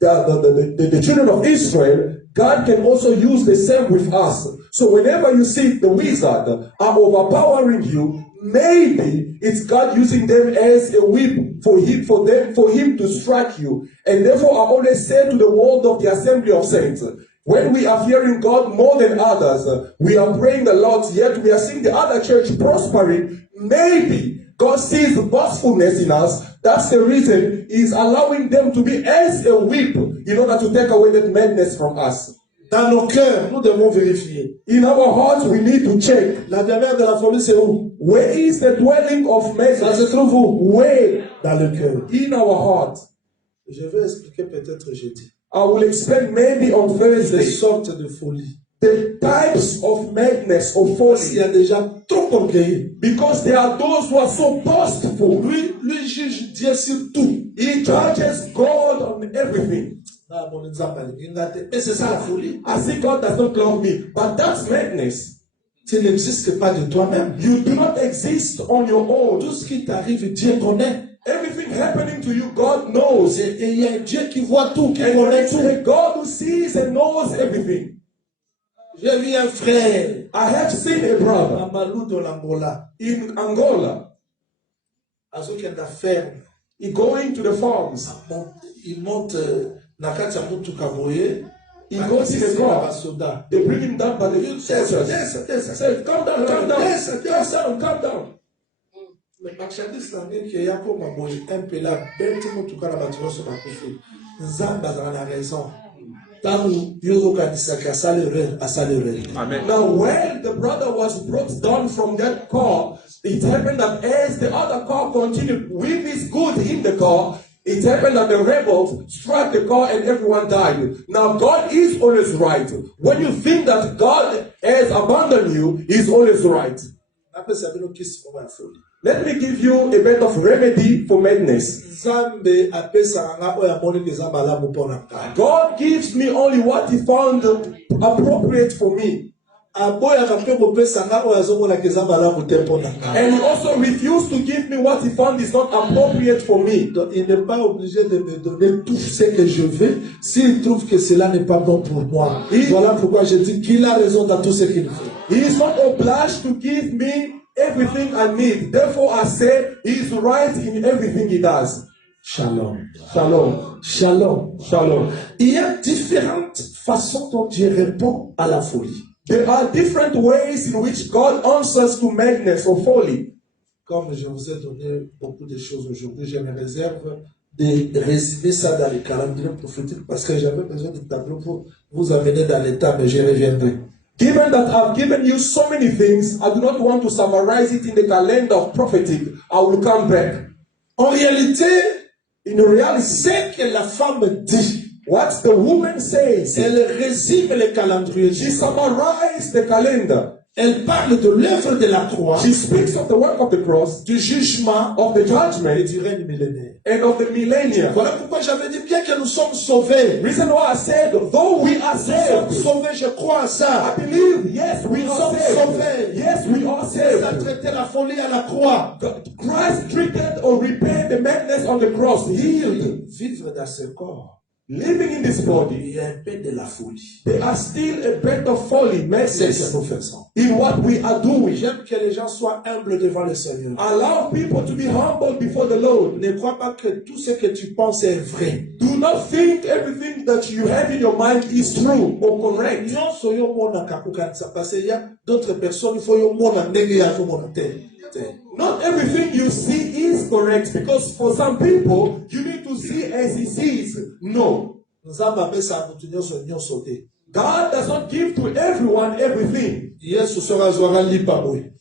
the children of Israel, God can also use the same with us. So whenever you see the wizard are overpowering you, maybe it's God using them as a whip for him to strike you. And therefore, I always say to the world of the assembly of saints, when we are fearing God more than others, we are praying a lot, yet we are seeing the other church prospering. Maybe God sees boastfulness in us. That's the reason He's allowing them to be as a whip in order to take away that madness from us. Dans nos cœurs, nous devons vérifier. In our hearts, we need to check. La demeure de la folie, c'est où? Where is the dwelling of Ça se madness? trouve où? Where? Dans le cœur. In our heart. Je vais expliquer peut-être jeudi. I will explain maybe on Des Thursday sortes de folie. the types of madness, of Il folly. y a déjà trop orgueilleux. Because there are those who are so boastful. Lui juge Dieu sur tout. He judges God on everything. Ah, mon exemple, mais c'est ça la folie. I see God does not love me. But that's madness. Tu n'existes pas de toi-même. You do not exist on your own. Tout ce qui t'arrive, Dieu connaît. Everything happening to you, God knows. Et il y a un Dieu qui voit tout, qui And connaît it's tout. a God who sees and knows everything. J'ai vu un frère I have seen a brother à Malou de l'Angola. in Angola. Azokenda ferme. He going to the farms. Il monte Nakati Mutuka Boye. He goes in the car. Soda. They bring him down by the soldiers. Desce. Say, calm down, calm down. Calm down. Le marchandise n'angé qui est comme un boy, un peu là, ben tu mutuka na bâtiment sur la couffe. Nzamba za la raison. Tant yozo kanisaka salere a salere. Now, when the brother was brought down from that car, it happened that as the other car continued with his goods in the car, it happened that the rebels struck the car and everyone died. Now, God is always right. When you think that God has abandoned you, He's always right. Après ça vient kiss pour ma folie. Let me give you a bit of remedy for madness. Nzambe apesa nga oya moni ke Nzamba la mupona ka. God gives me only what He found appropriate for me. Aboya ka pe mo pesa nga oya zomona ke Nzamba la mutepona ka. And He also refused to give me what He found is not appropriate for me. Donc il n'est pas obligé de me donner tout ce que je veux s'il trouve que cela n'est pas bon pour moi. Voilà pourquoi je dis qu'il a raison dans tout ce qu'il fait. He is not obliged to give me everything I need. Therefore, I say He is right in everything He does. Shalom. Shalom. Shalom. Shalom. Il y a différentes façons dont Dieu répond à la folie. There are different ways in which God answers to madness or folly. Comme je vous ai donné beaucoup de choses aujourd'hui, je me réserve de résumer ça dans les calendriers prophétiques parce que j'avais besoin de tableaux pour vous amener dans l'état, mais j'y reviendrai. Given that I've given you so many things, I do not want to summarize it in the calendar of prophetic. I will come back. En réalité, In reality, ce que la femme dit, what the woman says, elle résume le calendrier. she summarized the calendar. Elle parle de l'œuvre de la croix, She speaks of the work of the cross, du jugement of the et judgment, du règne millénaire. and of the millennium. Voilà pourquoi j'avais dit bien que nous sommes sauvés. Reason why I said, though we are Nous sommes saved, sauvés, je crois à ça. I believe, yes, we Nous are sommes saved. sauvés. Yes, we are Il a saved. traité la folie à la croix. Christ treated or repaired the madness on the cross, healed. Vivre dans ce corps, Living in this body, il y a un peu de la folie. there are still a bit of folly, C'est ce madness, que nous faisons. in what we are doing. J'aime que les gens soient humbles devant le Seigneur. Allow people to be humble before the Lord. Ne crois pas que tout ce que tu penses est vrai. Do not think everything that you have in your mind is true or correct. Non, soyons mona kakukanisa. Parce qu'il y a d'autres personnes, il faut y mona ndenge ya mona te. Not everything you see is correct, because for some people, you need to see as He sees. No. Nzamba apesa mutu nyonso nyonso te. God does not give to everyone everything. Yesu sera zwara lipa boy.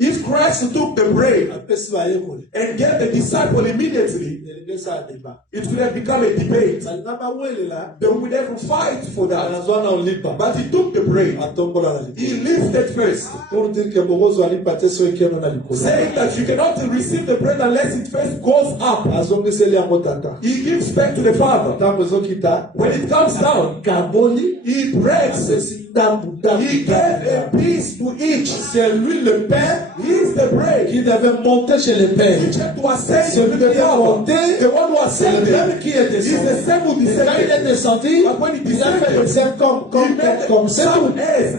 If Christ took the bread Apesi ba yekole. and gave the disciple immediately, Nelingesa adeba. it would have become a debate. Nzamba wele la. They would have to fight for that. Anazwana olipa. But He took the bread. Atombola na lipa. He lifted first, Pour dire que bogozo alipa te so ekeno na likolo. saying that you cannot receive the bread unless it first goes up. Azongiseli yango tata. He gives back to the Father. Ntango ezokita. When it comes down, Kaboli. He breaks. Apesi ndambu ndambu. He gave a piece to each. C'est lui le Père He is the bread. qui devait monter chez le Père. Which had to ascend Celui to the qui est Father. monté, The one who c'est le ascended. même qui est He's descendu. the same who Et quand il est descended. descendu, But when he il a fait le descended, cercle comme c'est tout.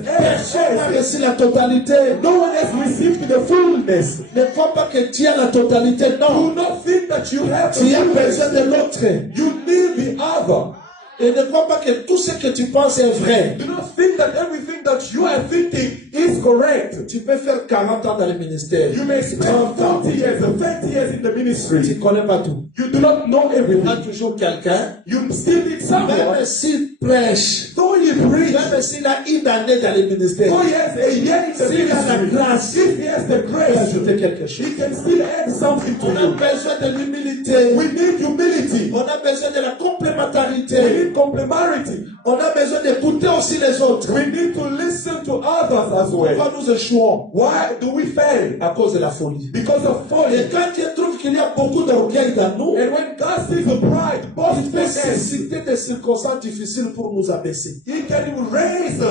Personne n'a reçu la totalité. No one has received the fullness. Ne crois pas que tu as la totalité, Do non. not think that you have the Tu as besoin fullness. de l'autre. You need the other. Et ne crois pas que tout ce que tu penses est vrai. Do not think that everything that you are thinking is correct. Tu peux faire 40 ans dans le ministère. You may spend 40 years or 30 years in the Tu ministry. ne connais pas tout. You do not know Il y a everything. toujours quelqu'un, You still need someone. même s'il prêche, Though he truly preach, même s'il a une année dans le ministère, oh yes, a year in the s'il a la ministry, grâce, if he has the il peut grace, ajouter quelque chose. he can still add something to On a you. besoin de l'humilité. We need humility. On a besoin de la We complémentarité. need complementarity. On a besoin d'écouter aussi les autres. We need to listen to others as well. Pourquoi nous échouons? Why do we fail? À cause de la folie. Because of Et folly. quand Dieu trouve qu'il y a beaucoup d'orgueil dans nous, And when God sees the pride, il boastfulness, peut susciter des circonstances difficiles pour nous abaisser. He can raise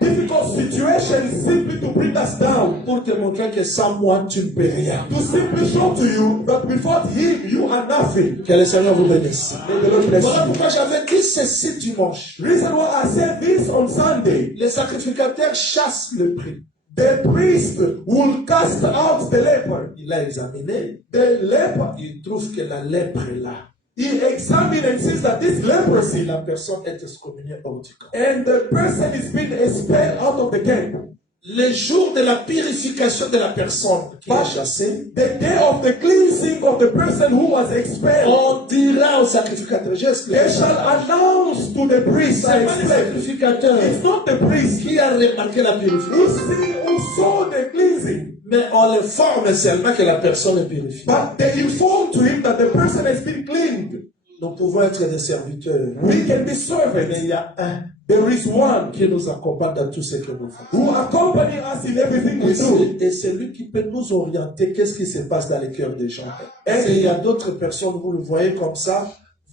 difficult situations simply to bring us down. Pour te montrer que sans moi, tu ne peux rien. To simply show to you that without Him, you are nothing. Que le Seigneur vous bénisse. May the Lord bless Voilà you. pourquoi j'avais dit ceci dimanche. Reason why I said this on Sunday, Les sacrificateurs chassent le prix. the priest will cast out the leper. Il a examiné. The leper, Il trouve que la lèpre est là. he examined and sees that this leprosy, La personne est excommuniée hors du camp. and the person is being expelled out of the camp. Le jour de la purification de la personne qui est chassée, The day of the cleansing of the person who was expelled, on dira au sacrificateur, j'ai expliqué they shall ça. announce to the priest, C'est pas le sacrificateur it's not the priest qui a remarqué la who purification. saw the cleansing, Mais on le forme seulement que la personne est purifiée. but they inform to him that the person has been cleaned. Nous pouvons être des serviteurs. We can be Mais servants. il y a un There is one qui nous accompagne dans tout ce que nous faisons. who accompany us in everything we do. Et c'est lui qui peut nous orienter. Qu'est-ce qui se passe dans les cœurs des gens? Et il y a d'autres personnes, vous le voyez comme ça,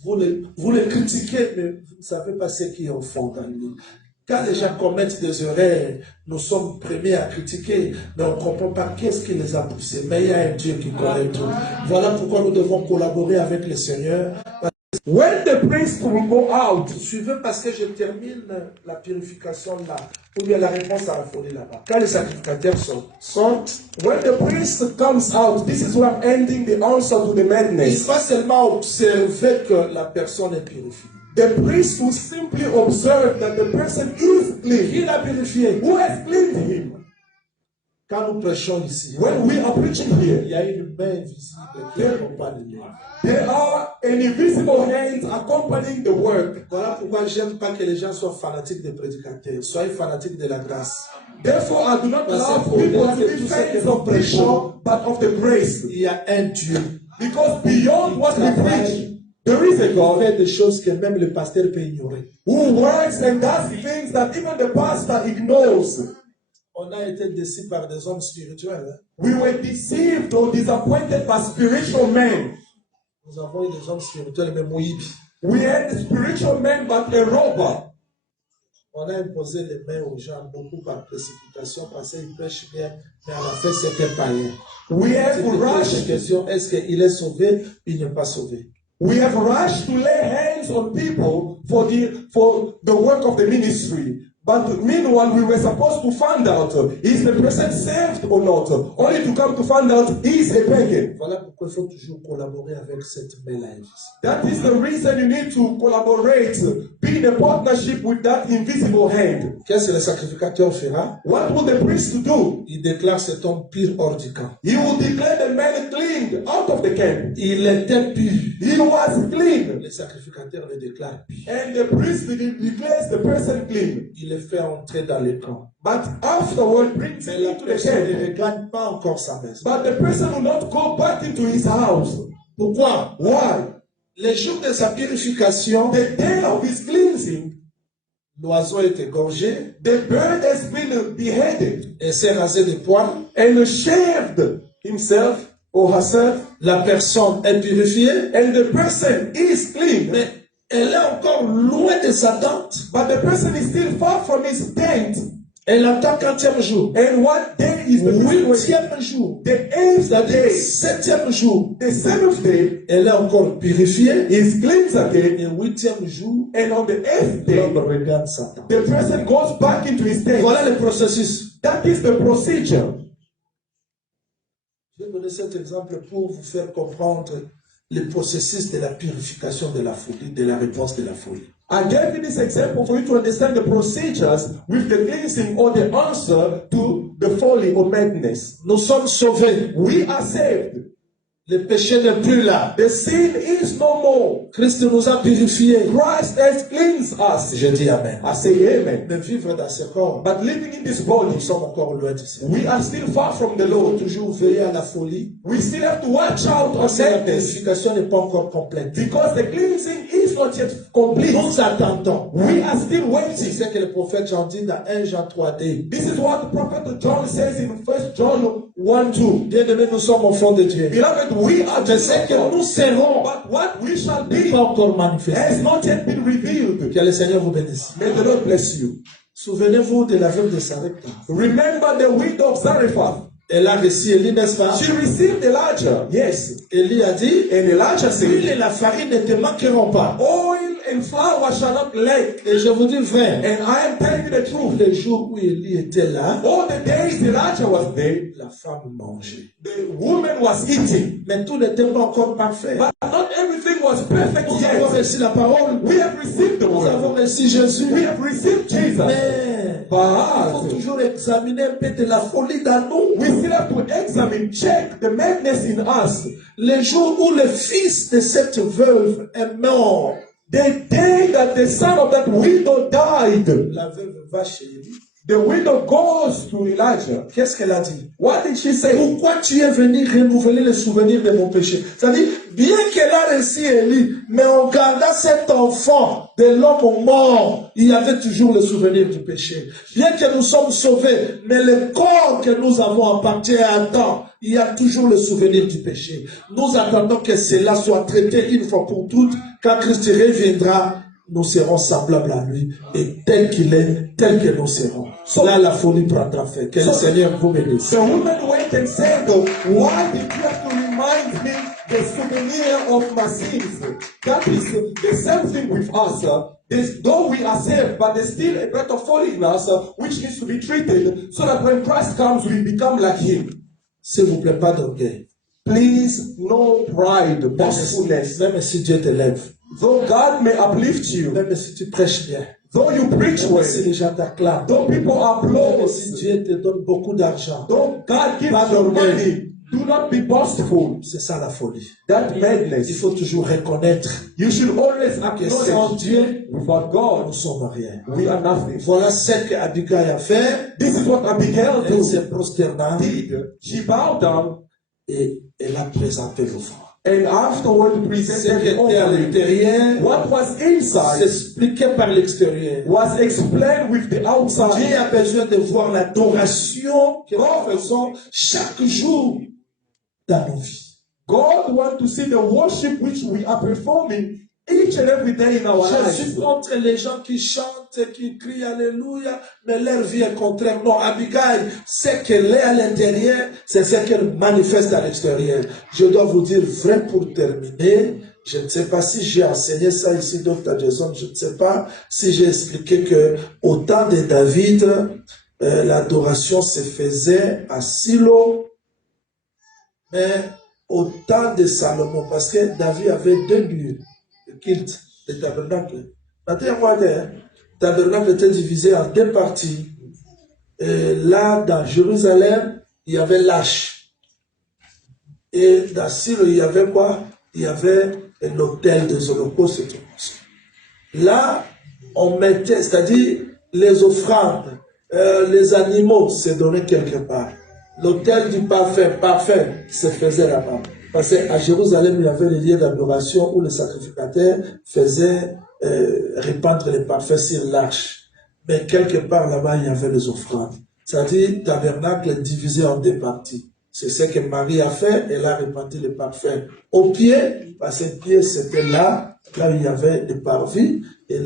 vous les critiquez, mais vous ne savez pas ce qui est au fond dans lui. Quand les gens commettent des erreurs, nous sommes premiers à critiquer, mais on ne comprend pas qu'est-ce qui les a poussés. Mais il y a un Dieu qui connaît tout. Voilà pourquoi nous devons collaborer avec le Seigneur. When the priest will go out, Suivez parce que je termine la purification là. Ou bien la réponse à la folie là-bas. Quand les sacrificateurs sortent, when the priest comes out, this is where I'm ending the answer to the il madness. va seulement observer que la personne est purifiée. The priest will simply observe that the person is clean. Qui l'a purifié? Who has cleaned him? Quand nous prêchons ici, When we are preaching il here, y a une main invisible qui accompagne les. there are an invisible hands accompanying the work. Voilà pourquoi j'aime pas que les gens soient fanatiques des prédicateurs. Soyez fanatiques de la grâce. Therefore, I do not Parce love que people au-delà to de be tout ce fans que nous of prêchons, people, but of the grace. il y a un Dieu Because beyond what we preach, there is a qui God fait des choses que même le pasteur peut ignorer. who works and does things that even the pastor ignores. On a été déçus par des hommes spirituels. Hein. We were deceived or disappointed by spiritual men. Nous avons eu des hommes spirituels, mais Moïbi. We had spiritual men, but a robber. On a imposé les mains aux gens beaucoup par précipitation parce qu'ils prêchent bien, mais à la fin c'était païen. We have C'était la rushed. question, est-ce qu'il est sauvé, il n'est pas sauvé. We have rushed to lay hands on people for the work of the ministry. But meanwhile, we were supposed to find out, is the person saved or not? Only to come to find out, is a pagan. Voilà pourquoi il faut toujours collaborer avec cette main-là. That is the reason you need to collaborate, be in a partnership with that invisible hand. Qu'est-ce que le sacrificateur fera? What will the priest do? Il déclare cet homme pur hors du camp. He will declare the man clean out of the camp. Il était pur. He was clean. Le sacrificateur le déclare pur. And the priest declares the person clean. Il le fait entrer dans le camp. But afterward brings Mais him la into the personne ne camp. regagne pas encore sa maison. But the person will not go back into his house. Pourquoi? Why? Le jour de sa purification, The day of his cleansing, l'oiseau est égorgé the bird has been beheaded et s'est rasé de poils. and shaved himself or herself, La personne est purifiée, and the person is clean. mais elle est encore loin de sa tente. But the person is still far from his tent. Elle attend 40e jour. And what day is the first 8e jour. The eighth day, 7e jour. the seventh day, Elle est encore purifiée. is cleansed again. Et 8e jour, And on the eighth day, l'homme regarde sa tente. the person goes back into his tent. Voilà le processus. That is the procedure. Je vais donner cet exemple pour vous faire comprendre le processus de la purification de la folie, de la réponse de la folie. I gave you this example for you to understand the procedures with the cleansing or the answer to the folly or madness. Nous sommes sauvés. We are saved. Le péché n'est plus là. The sin is no more. Christ nous a purifiés. Christ has cleansed us. Je dis Amen. I say amen. Mais vivre dans ce corps, But living in this nous body, sommes encore loin d'ici. we are still far from the Il faut Lord. toujours veiller à la folie. We still have to watch out on Parce que la madness purification n'est pas encore complète. because the cleansing is not yet complete. Nous attendons. We are still C'est waiting. ce que le prophète Jean dit dans 1 Jean 3D. This is what the prophet John says in 1 John 1:2. Bien-aimés, nous sommes enfants de Dieu. Beloved, we are Mais just ce que nous serons but what we shall n'est be pas encore manifesté. has not yet been revealed. Que le Seigneur vous bénisse. May the Lord bless you. Souvenez-vous de la veuve de Sarepta. Remember the widow of Zarephath. Elle a reçu Élie, n'est-ce pas? She received Elijah. Yes. Élie a dit, And Elijah l'huile said, et la farine ne te manqueront pas. oil and flour shall not lack. Et je vous dis vrai, And I am telling you the tous truth. les jours où Élie était là, All the days Elijah was there, la femme mangeait. the woman was eating. Mais tout n'était pas encore parfait. But not everything was perfect Nous avons yet. reçu la parole, We have received the nous avons word. reçu Jésus. We have received Jesus. Mais il faut But toujours examiner un peu de la folie dans nous. we still have to examine, check the madness in us. Le jour où le fils de cette veuve est mort, The day that the son of that widow died, la veuve va chez Élie. the widow goes to Elijah. Qu'est-ce qu'elle a dit? What did she say? Pourquoi tu es venu renouveler le souvenir de mon péché? C'est-à-dire, bien qu'elle a reçu Élie, mais en gardant cet enfant de l'homme mort, il y avait toujours le souvenir du péché. Bien que nous sommes sauvés, mais le corps que nous avons appartient à Adam, il y a toujours le souvenir du péché. Nous attendons que cela soit traité une fois pour toutes. Quand Christ reviendra, nous serons semblables à lui. Et tel qu'il est, tel que nous serons. Là, la folie prendra fin. Que le Seigneur vous bénisse. The woman went and said, why did you have to remind me the souvenir of my sins? That is the same thing with us. Though we are saved, but there's still a greater folly in us which needs to be treated so that when Christ comes, we become like him. S'il vous plaît, pas d'orgueil. Please, no pride, boastfulness. Même si Dieu te lève, Though God may uplift you, même si tu prêches bien, though you preach même well, si les gens t'acclament, though people même si applause, Dieu te donne beaucoup d'argent, though God gives Pas you d'orgueil. money, do not be boastful. c'est ça la folie. That Il madness. faut toujours reconnaître You should always que sans acknowledge Dieu, without nous God, sommes rien. we are nothing. Voilà ce qu'Abigail a fait. This is what Abigail Elle s'est prosternée did. She bowed down et elle a présenté l'offrande. and afterward Ce presented qui the était à offering. l'intérieur What was inside s'expliquait par l'extérieur. was explained with the Dieu outside. a besoin de voir l'adoration que nous faisons chaque jour dans nos vies. God wants to see the worship which we are performing each and every day in our Je suis lives. contre les gens qui chantent, qui crient Alléluia, mais leur vie est contraire. Non, Abigail, ce qu'elle est à l'intérieur, c'est ce qu'elle manifeste à l'extérieur. Je dois vous dire vrai pour terminer. Je ne sais pas si j'ai enseigné ça ici, Dr. Jason. Je ne sais pas si j'ai expliqué que au temps de David, l'adoration se faisait à Silo, mais au temps de Salomon, parce que David avait deux lieux. Le culte, le tabernacle. Le tabernacle était divisé en deux parties. Et là, dans Jérusalem, il y avait l'arche. Et dans Silo, il y avait quoi? Il y avait l'autel des holocaustes et tout. Là, on mettait, c'est-à-dire les offrandes, les animaux se donnaient quelque part. L'autel du parfait se faisait là-bas. Parce qu'à Jérusalem, il y avait les lieux d'adoration où le sacrificateur faisait répandre les parfaits sur l'arche. Mais quelque part là-bas, il y avait les offrandes. C'est-à-dire, le tabernacle est divisé en deux parties. C'est ce que Marie a fait, elle a répandu les parfaits au pied, parce que le pied c'était là où il y avait les parvis, et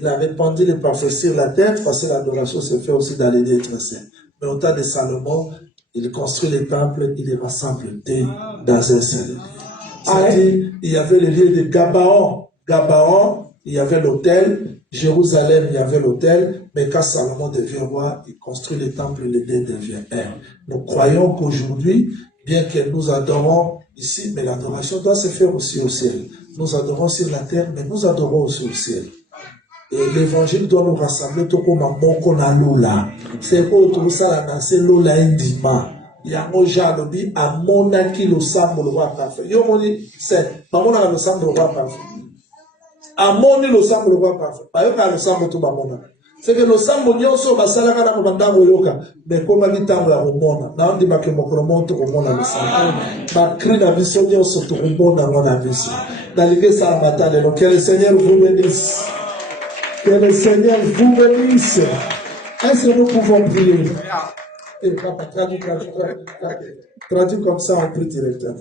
il a répandu les parfaits sur la tête, parce que l'adoration se fait aussi dans les lieux très saints. Mais au temps de Salomon, il construit les temples, il les rassemble dans un seul lieu. C'est-à-dire, il y avait le lieu de Gabaon. Gabaon, il y avait l'autel. Jérusalem, il y avait l'autel. Mais quand Salomon devient roi, il construit les temples et les deux devient un. Nous croyons qu'aujourd'hui, bien que nous adorons ici, mais l'adoration doit se faire aussi au ciel. Nous adorons sur la terre, mais nous adorons aussi au ciel. Et l'évangile doit nous rassembler tout comme un bon qu'on a l'oula. C'est autre ça, c'est l'oula indima. yango Jean alobi amonaki losambo le roi parfait. Yo moni c'est bamona losambo le roi parfait. Amoni losambo le roi parfait. Bayoka losambo to bamona. C'est que losambo nyonso basalaka na bandango yoka mais koma bitango ya komona. Na ndi bakemokolo monto komona losambo. Ba cri na vision nyonso to komona ngona vision. Dalige sa matale lo que le Seigneur vous bénisse. Que le Seigneur vous bénisse. Est-ce que nous pouvons prier? Et papa, traduis comme ça en plus directeur.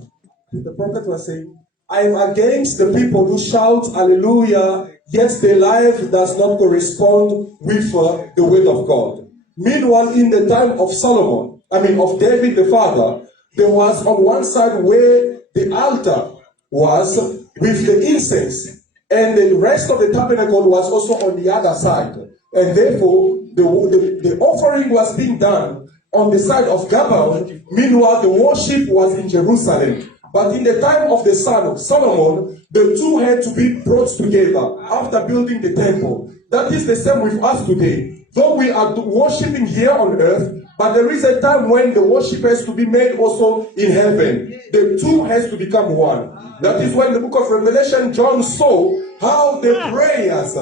The prophet was saying, I am against the people who shout hallelujah, yet their life does not correspond with the word of God. Meanwhile, in the time of Solomon, of David the father, there was on one side where the altar was with the incense, and the rest of the tabernacle was also on the other side. And therefore, the offering was being done on the side of Gabaon. Meanwhile, the worship was in Jerusalem. But in the time of the son of Solomon, the two had to be brought together after building the temple. That is the same with us today. Though we are worshiping here on earth, but there is a time when the worship has to be made also in heaven. The two has to become one. That is when the book of Revelation, John saw how the prayers,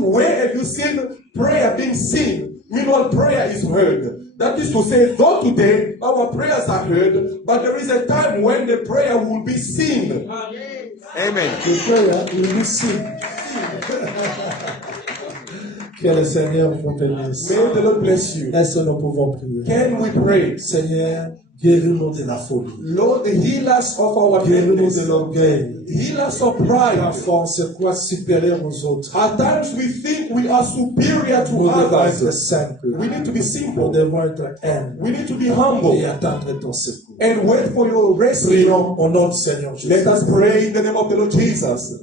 where have you seen prayer being seen? Meanwhile, prayer is heard. That is to say, though today our prayers are heard, but there is a time when the prayer will be seen. Amen. The prayer will be seen. Que le Seigneur vous bénisse. May the Lord bless you. Est-ce que nous pouvons prier? Can we pray? Seigneur, guéris-nous de la folie. Lord, heal us of our Guéris-nous weakness. de l'orgueil. Heal us of pride. Parfois, on se croit supérieur aux autres. At times we think we are superior to Nous devons être others. simples. We need to be Nous simple. devons être humbles. We need to be humble Et attendre ton secours. and wait for your rescue. Prions au nom du Seigneur Jésus. Let us pray in the name of the Lord Jesus.